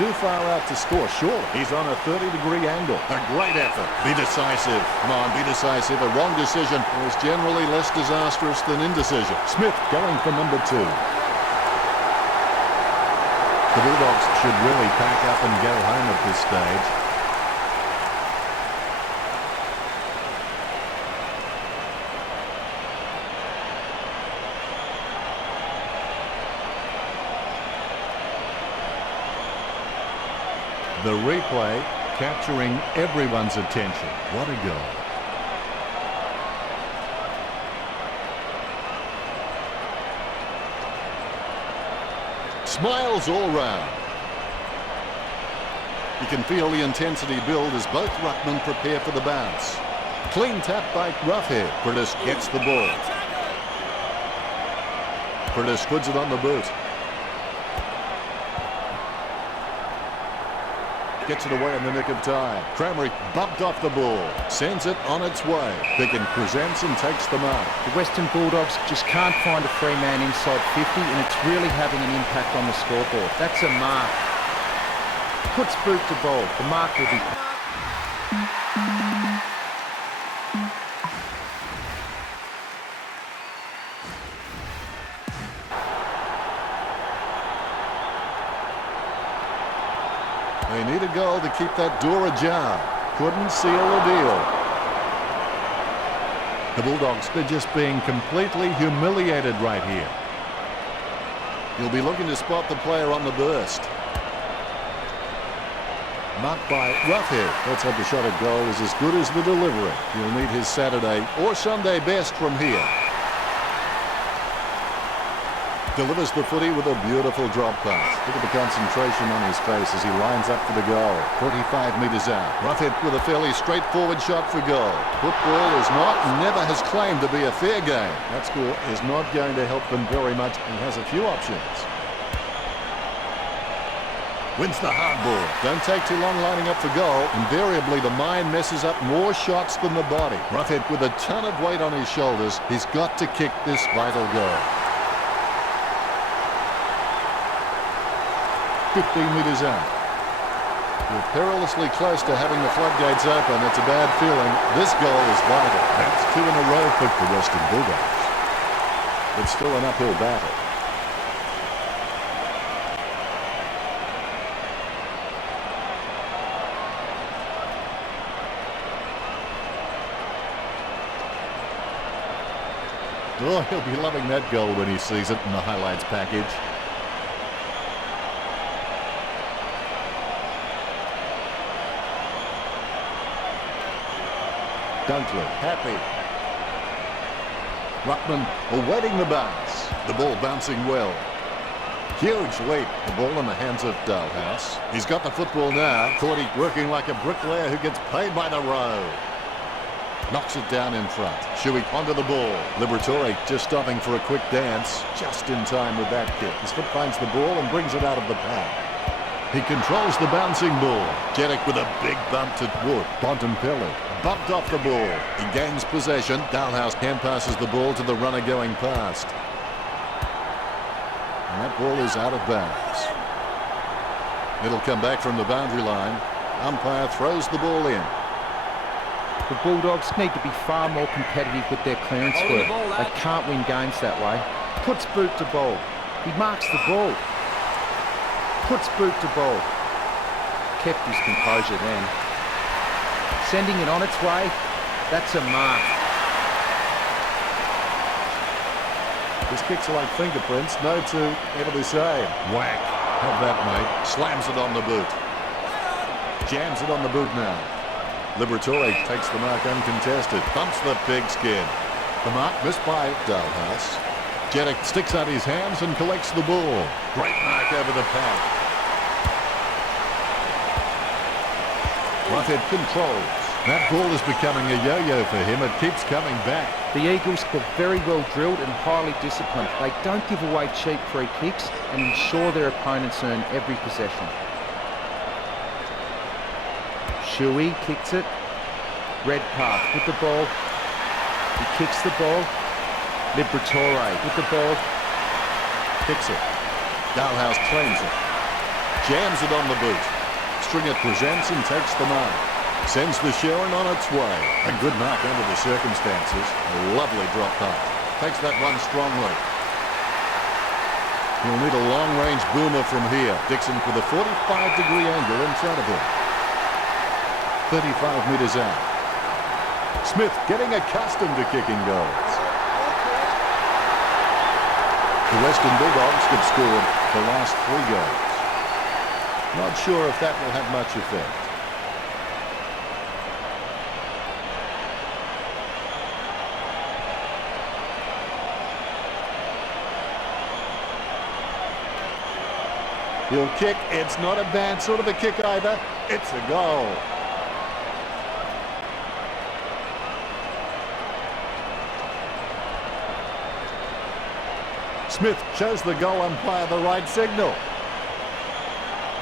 Too far out to score, surely. He's on a 30-degree angle. A great effort. Be decisive. Come on, be decisive. A wrong decision is generally less disastrous than indecision. Smith going for number 2. The Bulldogs should really pack up and go home at this stage. The replay capturing everyone's attention. What a goal. Smiles all round. You can feel the intensity build as both ruckmen prepare for the bounce. Clean tap by Roughhead. Curtis gets the ball. Curtis puts it on the boot. Gets it away in the nick of time. Cramry bumped off the ball. Sends it on its way. Bicken presents and takes the mark. The Western Bulldogs just can't find a free man inside 50, and it's really having an impact on the scoreboard. That's a mark. Puts boot to ball. The mark will be... They need a goal to keep that door ajar. Couldn't seal the deal. The Bulldogs, they're just being completely humiliated right here. You'll be looking to spot the player on the burst. Marked by Roughhead. Let's hope the shot at goal is as good as the delivery. He'll need his Saturday or Sunday best from here. delivers the footy with a beautiful drop pass. Look at the concentration on his face as he lines up for the goal. 45 metres out. Rough hit with a fairly straightforward shot for goal. Football is not, never has claimed to be a fair game. That score is not going to help them very much. He has a few options. Wins the hard ball. Don't take too long lining up for goal. Invariably, the mind messes up more shots than the body. Roughhead with a ton of weight on his shoulders. He's got to kick this vital goal. 15 metres out. You're perilously close to having the floodgates open. It's a bad feeling. This goal is vital. That's 2 in a row for the Western Bulldogs. It's still an uphill battle. Oh, he'll be loving that goal when he sees it in the highlights package. Dunkley, happy. Ruckman awaiting the bounce. The ball bouncing well. Huge leap. The ball in the hands of Dalhouse. He's got the football now. Cordy working like a bricklayer who gets paid by the row. Knocks it down in front. Shuey onto the ball. Liberatore just stopping for a quick dance. Just in time with that kick. His foot finds the ball and brings it out of the path. He controls the bouncing ball. Jeddick with a big bump to Wood. Bontempelli bumped off the ball. He gains possession. Dalhouse hand passes the ball to the runner going past. And that ball is out of bounds. It'll come back from the boundary line. Umpire throws the ball in. The Bulldogs need to be far more competitive with their clearance work. They can't win games that way. Puts boot to ball. He marks the ball. Puts boot to ball. Kept his composure then. Sending it on its way. That's a mark. His kicks are like fingerprints. No two ever the same. Whack. Have that, mate. Slams it on the boot. Jams it on the boot now. Liberatore takes the mark uncontested. Bumps the pigskin. The mark missed by Dalhouse. Jeddick sticks out his hands and collects the ball. Great mark over the pad. Roughhead controls. That ball is becoming a yo-yo for him. It keeps coming back. The Eagles are very well drilled and highly disciplined. They don't give away cheap free kicks and ensure their opponents earn every possession. Shuey kicks it. Redpath with the ball. He kicks the ball. Liberatore with the ball. Kicks it. Dalhouse claims it. Jams it on the boot. Stringer presents and takes the mark. Sends the Sharon on its way. A good mark under the circumstances. A lovely drop pass. Takes that one strongly. He'll need a long-range boomer from here. Dixon with a 45-degree angle in front of him. 35 metres out. Smith getting accustomed to kicking goals. The Western Bulldogs have scored the last 3 goals. Not sure if that will have much effect. He'll kick. It's not a bad sort of a kick either. It's a goal. Smith shows the goal umpire the right signal.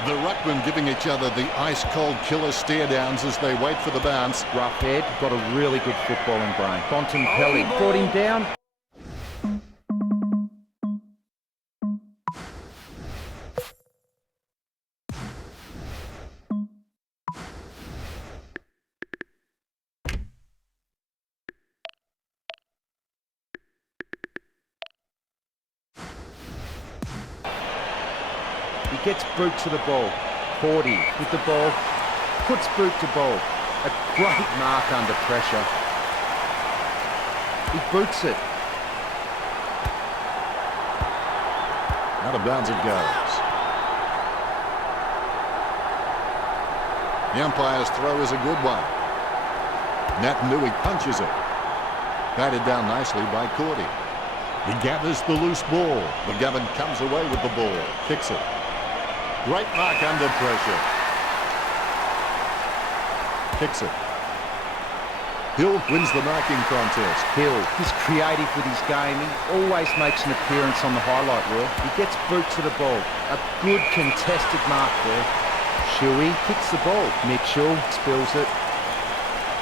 The ruckmen giving each other the ice-cold killer stare-downs as they wait for the bounce. Roughhead got a really good footballing brain. Bontempelli brought him down. He gets boot to the ball. Cordy with the ball. Puts boot to ball. A great mark under pressure. He boots it. Out of bounds it goes. The umpire's throw is a good one. Natanui punches it. Batted down nicely by Cordy. He gathers the loose ball. McGovern comes away with the ball. Kicks it. Great mark under pressure. Kicks it. Hill wins the marking contest. Hill, he's creative with his game. He always makes an appearance on the highlight reel. He gets boot to the ball. A good contested mark there. Shuey kicks the ball. Mitchell spills it.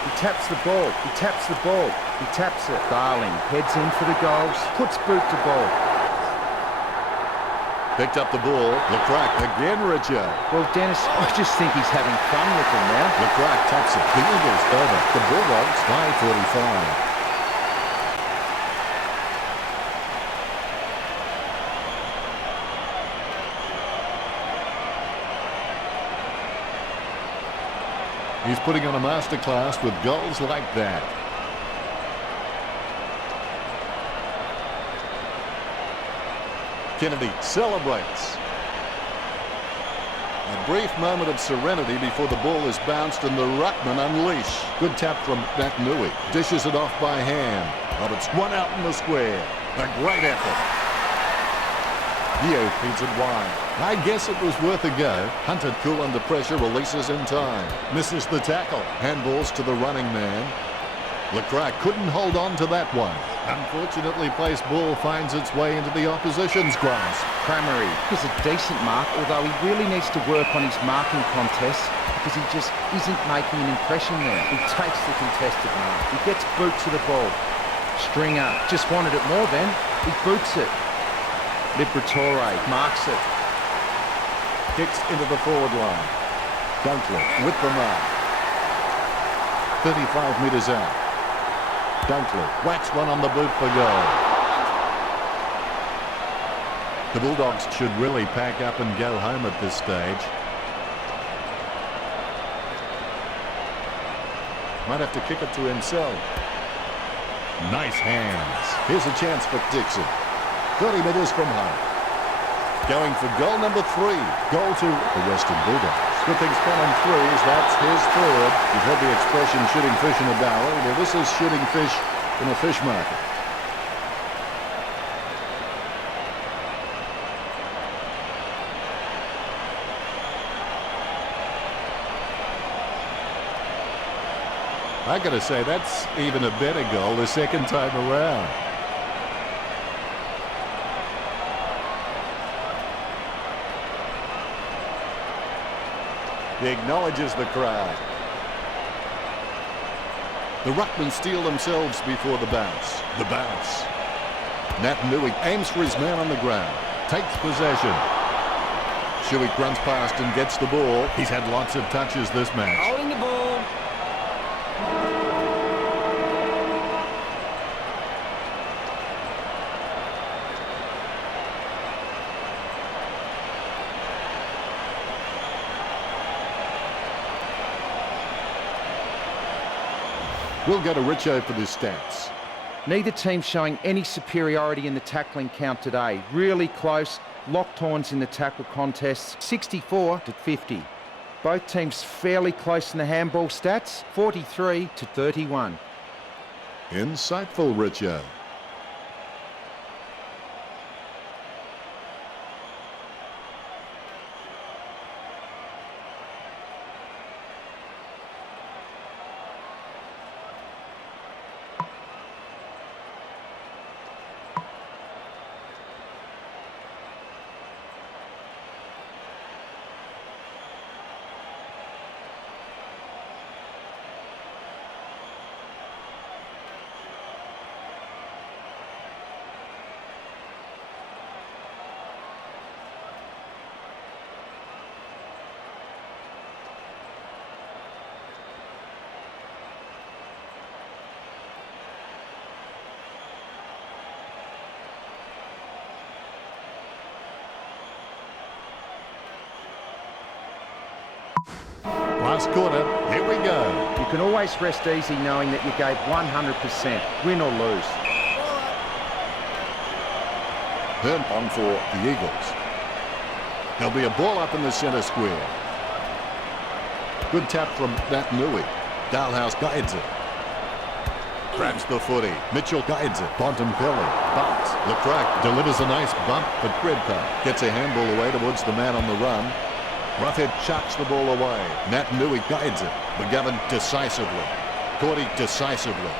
He taps the ball. He taps the ball. He taps it. Darling heads in for the goals. Puts boot to ball. Picked up the ball. LeCrack again, Richard. Well, Dennis, I just think he's having fun with them now. LeCrack taps it. The Eagles over. The Bulldogs by 45. He's putting on a masterclass with goals like that. Kennedy celebrates. A brief moment of serenity before the ball is bounced and the ruckman unleash. Good tap from Naitanui. Dishes it off by hand. Oh, it's one out in the square. A great effort. Yeo feeds it wide. I guess it was worth a go. Hunter, cool under pressure, releases in time. Misses the tackle. Handballs to the running man. LeCrack couldn't hold on to that one. Unfortunately, placed ball finds its way into the opposition's grasp. Cramry is a decent mark, although he really needs to work on his marking contests because he just isn't making an impression there. He takes the contested mark. He gets boot to the ball. Stringer just wanted it more then. He boots it. Liberatore marks it. Kicks into the forward line. Dunkley with the mark. 35 metres out. Dunkley whacks one on the boot for goal. The Bulldogs should really pack up and go home at this stage. Might have to kick it to himself. Nice hands. Here's a chance for Dixon. 30 metres from home. Going for goal number 3. Goal to the Western Bulldogs. Good things coming threes. That's his third. You've heard the expression shooting fish in a barrel. Well, this is shooting fish in a fish market. I gotta say, that's even a better goal the second time around. He acknowledges the crowd. The ruckmen steal themselves before the bounce. The bounce. Naitanui aims for his man on the ground. Takes possession. Shuey runs past and gets the ball. He's had lots of touches this match. Holding the ball. We'll go to Richo for the stats. Neither team showing any superiority in the tackling count today. Really close. Locked horns in the tackle contests, 64-50. Both teams fairly close in the handball stats, 43-31. Insightful, Richo. Last quarter, here we go. You can always rest easy knowing that you gave 100%, win or lose. Hearn on for the Eagles. There'll be a ball up in the centre square. Good tap from Naitanui. Dalhouse guides it. Grabs the footy. Mitchell guides it. Bontempelli bumps. Leclerc delivers a nice bump, but Gredpa gets a handball away towards the man on the run. Roughhead chucks the ball away. Nat Nui guides it. McGovern decisively. Cordy decisively.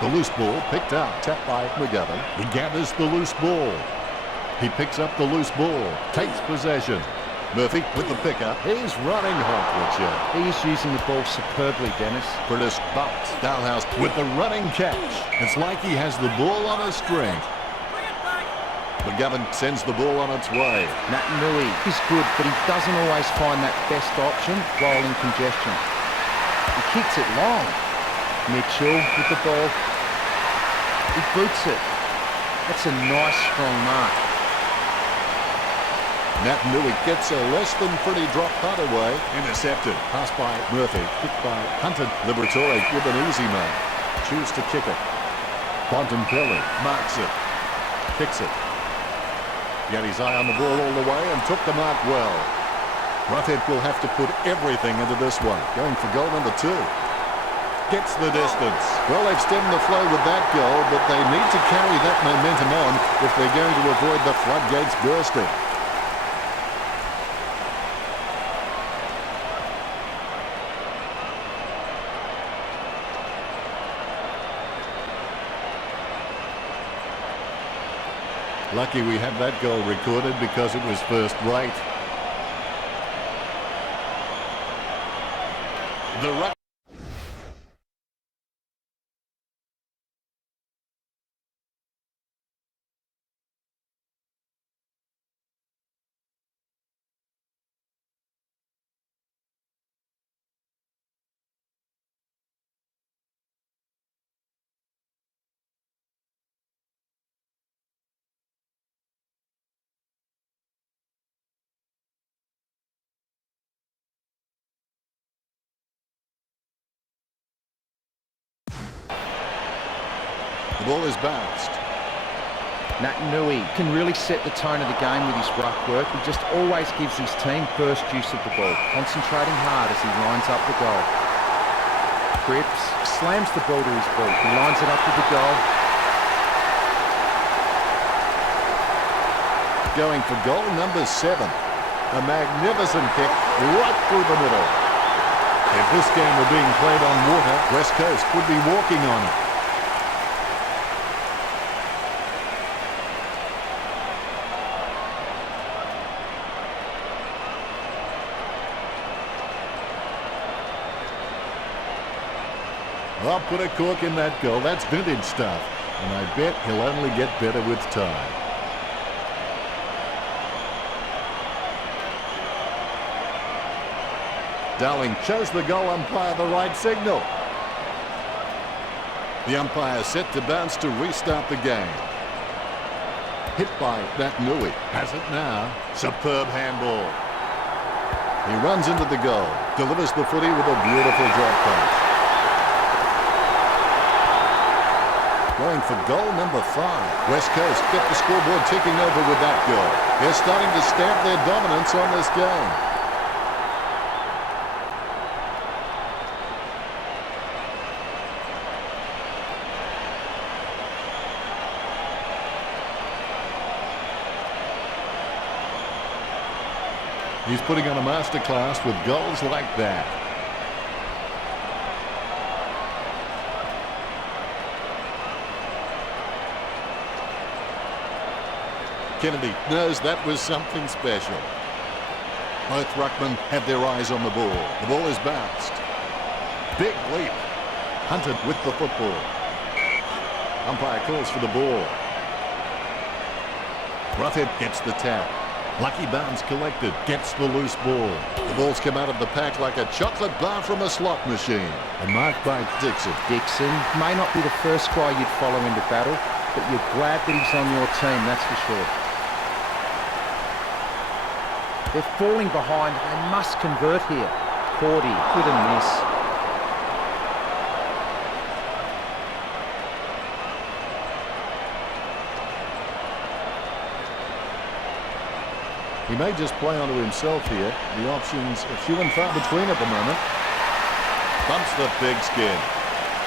The loose ball picked up. Tapped by McGovern. He gathers the loose ball. He picks up the loose ball. Takes possession. Murphy with the pickup. He's running hot, Richard. He's using the ball superbly, Dennis. Curtis bumps. Dalhouse with the running catch. It's like he has the ball on a string. McGovern sends the ball on its way. Nat Nui is good, but he doesn't always find that best option while in congestion. He kicks it long. Mitchell with the ball. He boots it. That's a nice, strong mark. Nat Nui gets a less than pretty drop punt away. Intercepted. Pass by Murphy. Kicked by Hunter. Liberatore with an easy man. Choose to kick it. Bontempelli marks it. Kicks it. He had his eye on the ball all the way and took the mark well. Roughhead will have to put everything into this one. Going for goal number 2. Gets the distance. Well, they've stemmed the flow with that goal, but they need to carry that momentum on if they're going to avoid the floodgates bursting. Lucky we had that goal recorded because it was first rate. The ruck. The ball is bounced. Nat Nui can really set the tone of the game with his ruck work. He just always gives his team first use of the ball, concentrating hard as he lines up the goal. Cripps slams the ball to his feet. He lines it up with the goal. Going for goal number 7. A magnificent kick right through the middle. If this game were being played on water, West Coast would be walking on it. I'll put a cork in that goal. That's vintage stuff. And I bet he'll only get better with time. Dowling shows the goal umpire the right signal. The umpire set to bounce to restart the game. Hit by Nat Nui. Has it now. Superb handball. He runs into the goal. Delivers the footy with a beautiful drop pass. Going for goal number 5. West Coast get the scoreboard ticking over with that goal. They're starting to stamp their dominance on this game. He's putting on a masterclass with goals like that. Kennedy knows that was something special. Both ruckmen have their eyes on the ball. The ball is bounced. Big leap. Hunted with the football. Umpire calls for the ball. Roughhead gets the tap. Lucky Bounds collected. Gets the loose ball. The ball's come out of the pack like a chocolate bar from a slot machine. And marked by Dixon. Dixon may not be the first guy you'd follow into battle, but you're glad that he's on your team, that's for sure. They're falling behind. They must convert here. Cordy with a miss. He may just play onto himself here. The options are few and far between at the moment. Bumps the big skin.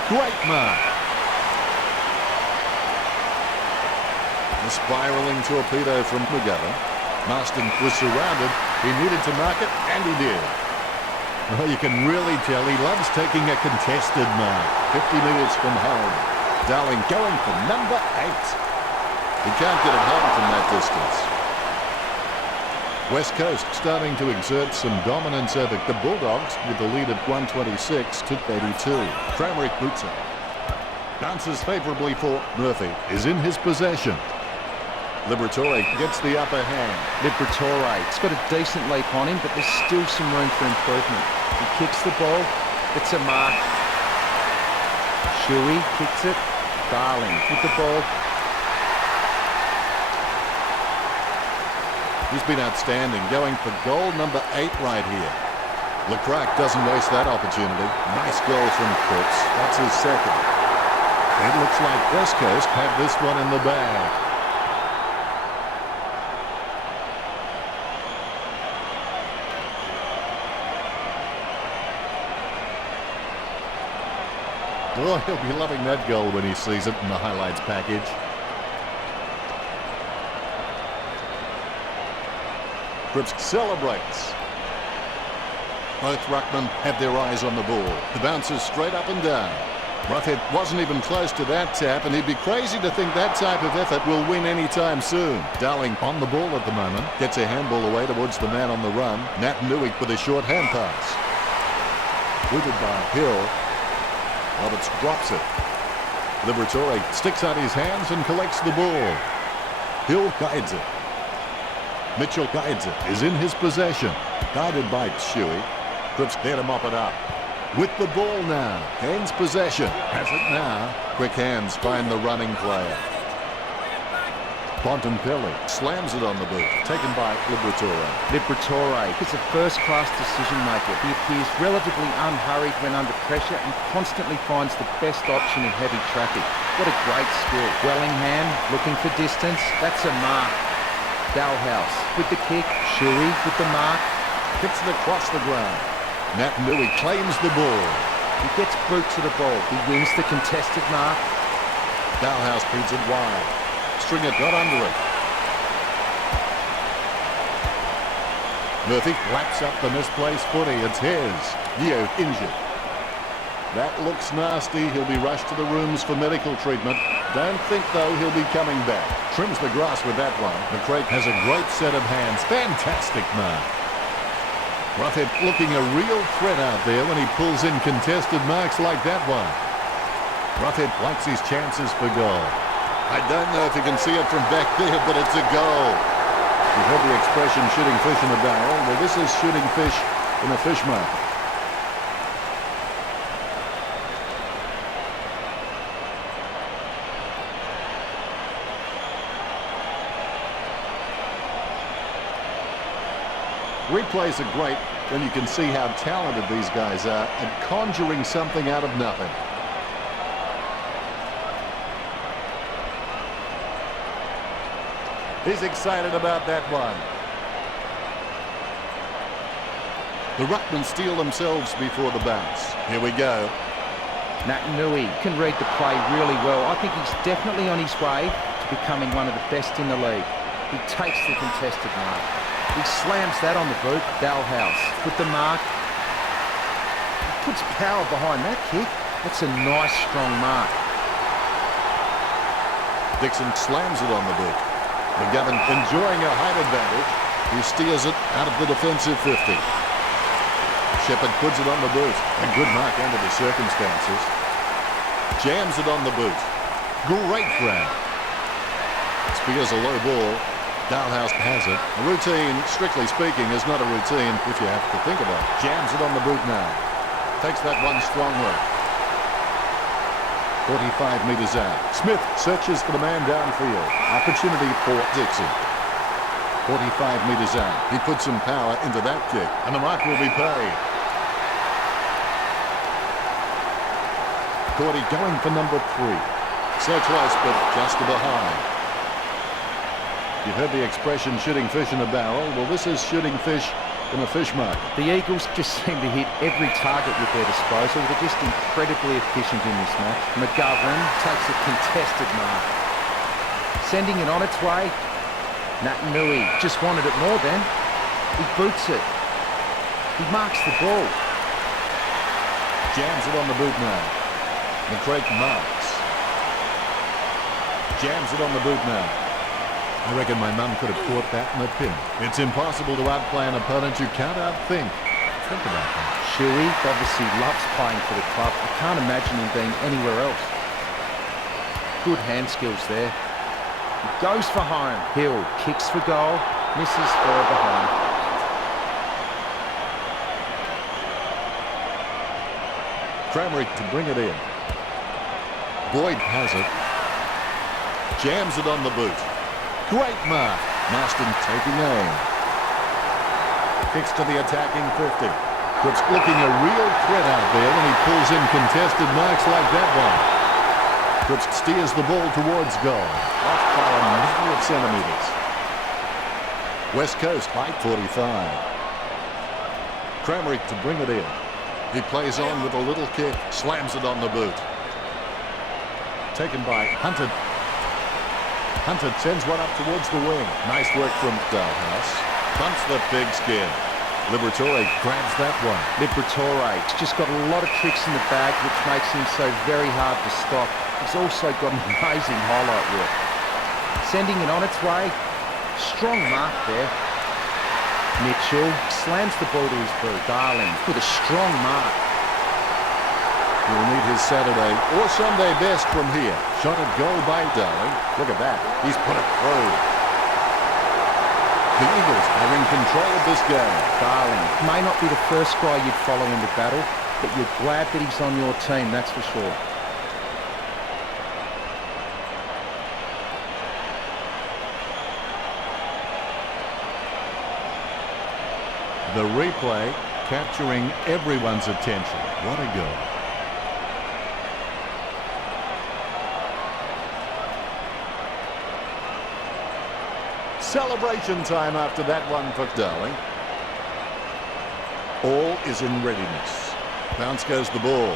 Great mark. A spiralling torpedo from McGovern. Marston was surrounded. He needed to mark it, and he did. Well, you can really tell he loves taking a contested mark. 50 metres from home. Darling going for number 8. He can't get it home from that distance. West Coast starting to exert some dominance over the Bulldogs with the lead at 126 to 82. Cramerick boots it. Bounces favourably for Murphy. Is in his possession. Liberatore gets the upper hand. Liberatore, it's got a decent leap on him, but there's still some room for improvement. He kicks the ball. It's a mark. Shuey kicks it. Darling with the ball. He's been outstanding, going for goal number 8 right here. Leclerc doesn't waste that opportunity. Nice goal from Cripps. That's his second. It looks like West Coast have this one in the bag. Oh, he'll be loving that goal when he sees it in the highlights package. Cripps celebrates. Both ruckmen have their eyes on the ball. The bounce is straight up and down. Roughhead wasn't even close to that tap, and he'd be crazy to think that type of effort will win anytime soon. Darling on the ball at the moment. Gets a handball away towards the man on the run. Nat Newick with a short hand pass. Booted by Hill. Roberts drops it. Liberatore sticks out his hands and collects the ball. Hill guides it. Mitchell guides it. Is in his possession. Guided by Shuey. Cripps there to mop it up. With the ball now. Gains possession. Has it now. Quick hands find the running player. Bontempelli slams it on the boot. Taken by Liberatore. Liberatore is a first-class decision maker. He appears relatively unhurried when under pressure and constantly finds the best option in heavy traffic. What a great skill. Wellingham looking for distance. That's a mark. Dalhouse with the kick. Shuey with the mark. Kicks it across the ground. Nat Nui claims the ball. He gets boot to the ball. He wins the contested mark. Dalhouse feeds it wide. Stringer got under it. Murphy laps up the misplaced footy. It's his. Yeo injured. That looks nasty. He'll be rushed to the rooms for medical treatment. Don't think, though, he'll be coming back. Trims the grass with that one. McCrae has a great set of hands. Fantastic mark. Roughhead looking a real threat out there when he pulls in contested marks like that one. Roughhead likes his chances for goal. I don't know if you can see it from back there, but it's a goal. You've heard the expression shooting fish in a barrel. Well, this is shooting fish in a fish market. Replays are great when you can see how talented these guys are at conjuring something out of nothing. He's excited about that one. The ruckmen steal themselves before the bounce. Here we go. Nat Nui can read the play really well. I think he's definitely on his way to becoming one of the best in the league. He takes the contested mark. He slams that on the boot. Dalhouse with the mark. He puts power behind that kick. That's a nice, strong mark. Dixon slams it on the boot. McGovern enjoying a height advantage. He steers it out of the defensive 50. Shepherd puts it on the boot. A good mark under the circumstances. Jams it on the boot. Great grab. Spears a low ball. Dalhouse has it. A routine, strictly speaking, is not a routine if you have to think about it. Jams it on the boot now. Takes that one strongly. 45 metres out. Smith searches for the man downfield. Opportunity for Dixon. 45 metres out. He puts some power into that kick, and the mark will be paid. Cordy going for number 3. So close, but just to behind. You've heard the expression shooting fish in a barrel. Well, this is shooting fish in a fish market. The Eagles just seem to hit every target with their disposal. They're just incredibly efficient in this match. McGovern takes a contested mark. Sending it on its way. Natanui just wanted it more then. He boots it. He marks the ball. Jams it on the boot now. McCrae marks. Jams it on the boot now. I reckon my mum could have caught that in a pin. It's impossible to outplay an opponent you can't outthink. Think about that. Shuey obviously loves playing for the club. I can't imagine him being anywhere else. Good hand skills there. He goes for home. Hill kicks for goal. Misses far behind. Cramry to bring it in. Boyd has it. Jams it on the boot. Great mark. Marston taking aim. Kicks to the attacking 50. Cripps looking a real threat out there when he pulls in contested marks like that one. Cripps steers the ball towards goal. Off by a matter of centimetres. West Coast by 45. Cramry to bring it in. He plays on with a little kick. Slams it on the boot. Taken by Hunter. Hunter sends one up towards the wing. Nice work from Dalhouse. Bumps the pigskin. Liberatore grabs that one. Liberatore's just got a lot of tricks in the bag, which makes him so very hard to stop. He's also got an amazing highlight work. Sending it on its way. Strong mark there. Mitchell slams the ball to his boot. Darling with a strong mark. He'll need his Saturday or Sunday best from here. Shot at goal by Darling. Look at that. He's put it through. The Eagles are in control of this game. Darling may not be the first guy you'd follow into battle, but you're glad that he's on your team, that's for sure. The replay capturing everyone's attention. What a goal. Celebration time after that one for Darling. All is in readiness. Bounce goes the ball.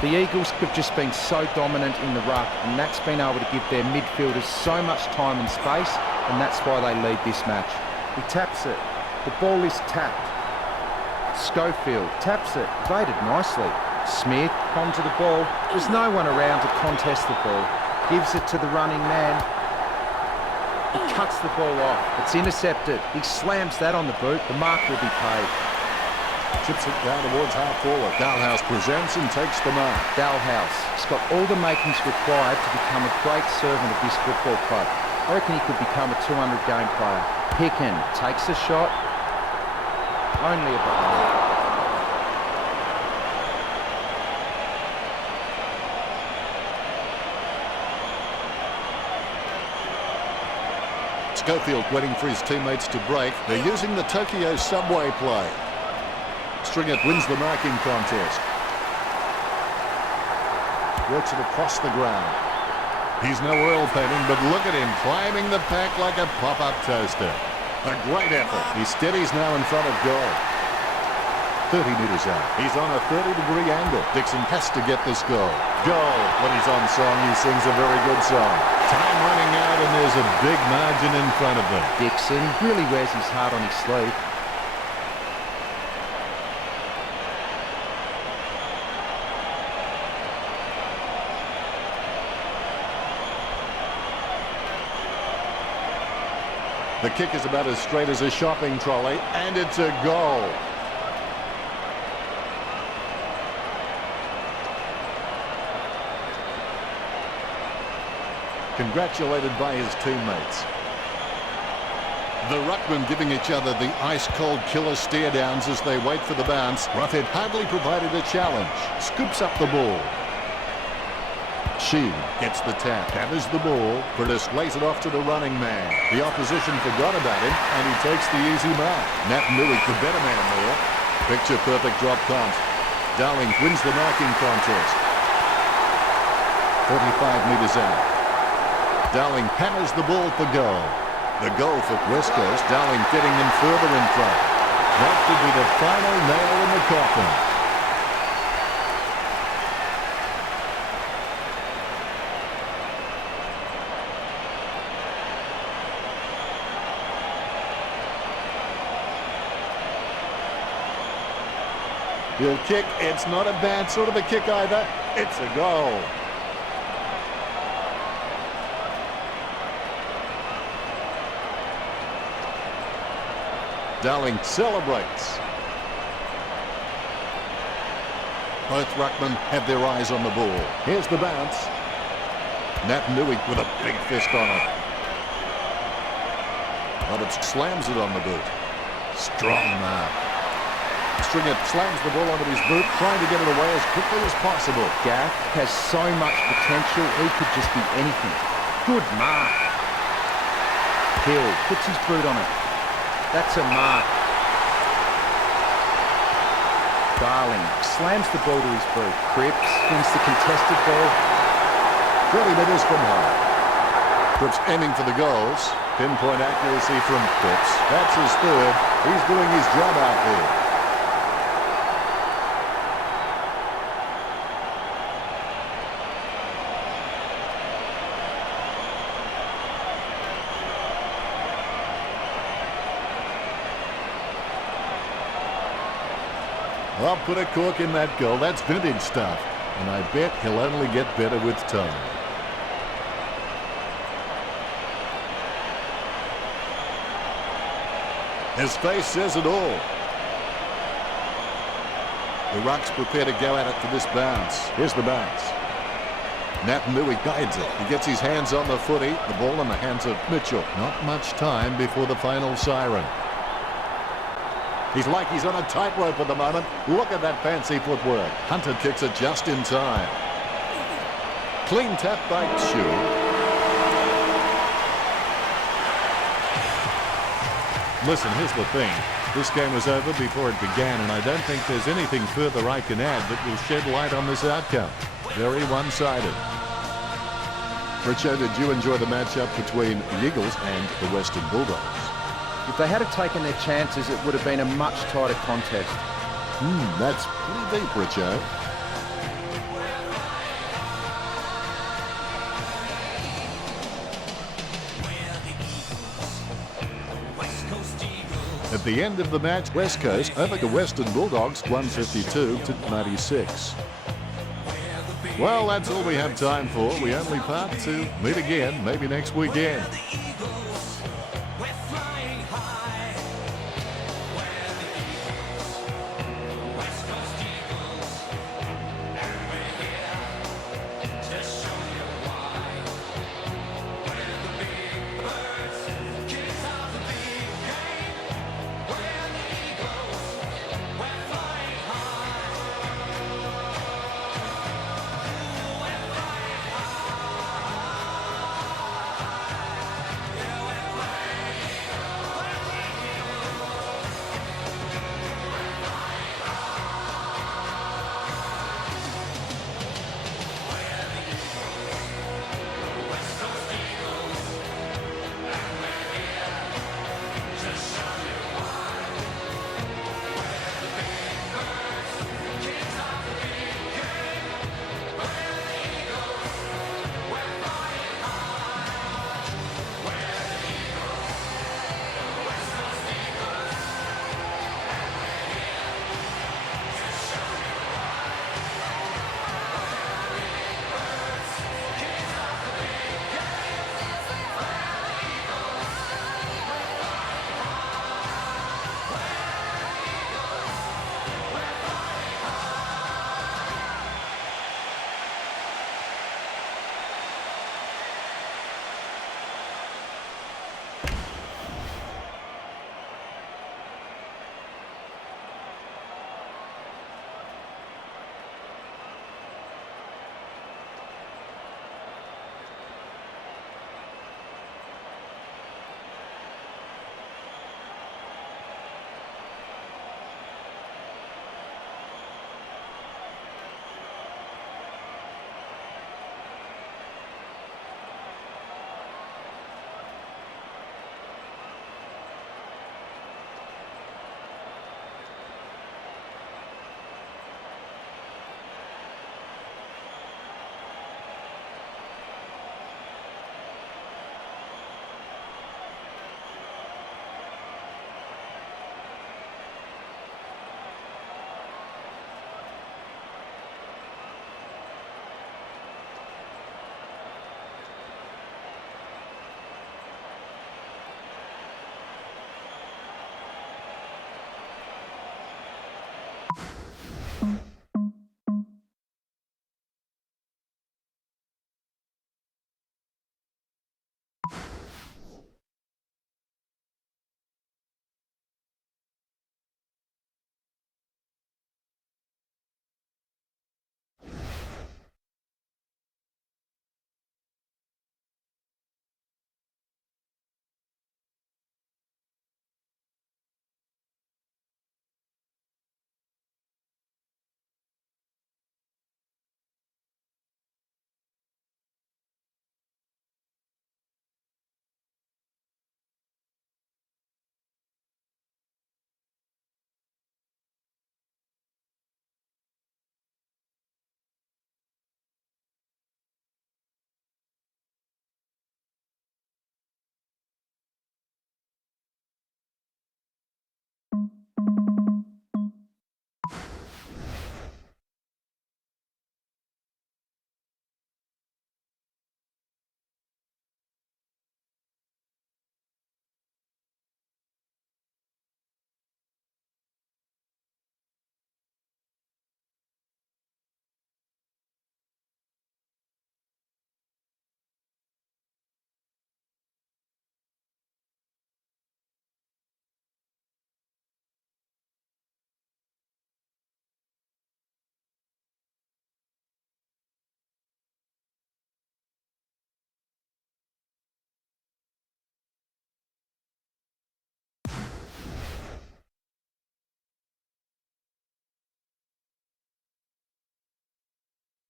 The Eagles have just been so dominant in the ruck, and that's been able to give their midfielders so much time and space, and that's why they lead this match. He taps it. The ball is tapped. Schofield taps it. Evaded nicely. Smith onto the ball. There's no one around to contest the ball. Gives it to the running man. He cuts the ball off. It's intercepted. He slams that on the boot. The mark will be paid. Chips it down towards half forward. Dalhouse presents and takes the mark. Dalhouse has got all the makings required to become a great servant of this football club. I reckon he could become a 200 game player. Picken takes a shot. Only a behind. Schofield waiting for his teammates to break. They're using the Tokyo subway play. Stringett wins the marking contest. Works it across the ground. He's no oil painting, but look at him climbing the pack like a pop-up toaster. A great effort. He steadies now in front of goal. 30 metres out. He's on a 30-degree angle. Dixon has to get this goal. Goal. When he's on song, he sings a very good song. Time running out, and there's a big margin in front of them. Dixon really wears his heart on his sleeve. The kick is about as straight as a shopping trolley, and it's a goal. Congratulated by his teammates. The ruckmen giving each other the ice-cold killer stare-downs as they wait for the bounce. Roughhead hardly provided a challenge. Scoops up the ball. Sheen gets the tap, gathers the ball. Curtis lays it off to the running man. The opposition forgot about him, and he takes the easy mark. Natanui, the better man there. Picture-perfect drop punt. Darling wins the marking contest. 45 metres out. Darling hammers the ball for goal. The goal for West Coast. Darling getting them further in front. That could be the final nail in the coffin. He'll kick. It's not a bad sort of a kick either. It's a goal. Darling celebrates. Both ruckmen have their eyes on the ball. Here's the bounce. Nat Nui with a big fist on it. Roberts slams it on the boot. Strong mark. Stringer slams the ball onto his boot, trying to get it away as quickly as possible. Gaff has so much potential, he could just be anything. Good mark. Hill puts his boot on it. That's a mark. Darling slams the ball to his boot. Cripps wins the contested ball. 30 metres from home. Cripps aiming for the goals. Pinpoint accuracy from Cripps. That's his third. He's doing his job out there. I'll put a cork in that goal. That's vintage stuff. And I bet he'll only get better with time. His face says it all. The rucks prepare to go at it for this bounce. Here's the bounce. Nat Nui guides it. He gets his hands on the footy. The ball in the hands of Mitchell. Not much time before the final siren. He's like he's on a tightrope at the moment. Look at that fancy footwork. Hunter kicks it just in time. Clean tap by Chu. Listen, here's the thing. This game was over before it began, and I don't think there's anything further I can add that will shed light on this outcome. Very one-sided. Richo, did you enjoy the matchup between the Eagles and the Western Bulldogs? If they had taken their chances, it would have been a much tighter contest. That's pretty deep, Richo. At the end of the match, West Coast over the Western Bulldogs, 152-96. Well, that's all we have time for. We only part to meet again, maybe next weekend.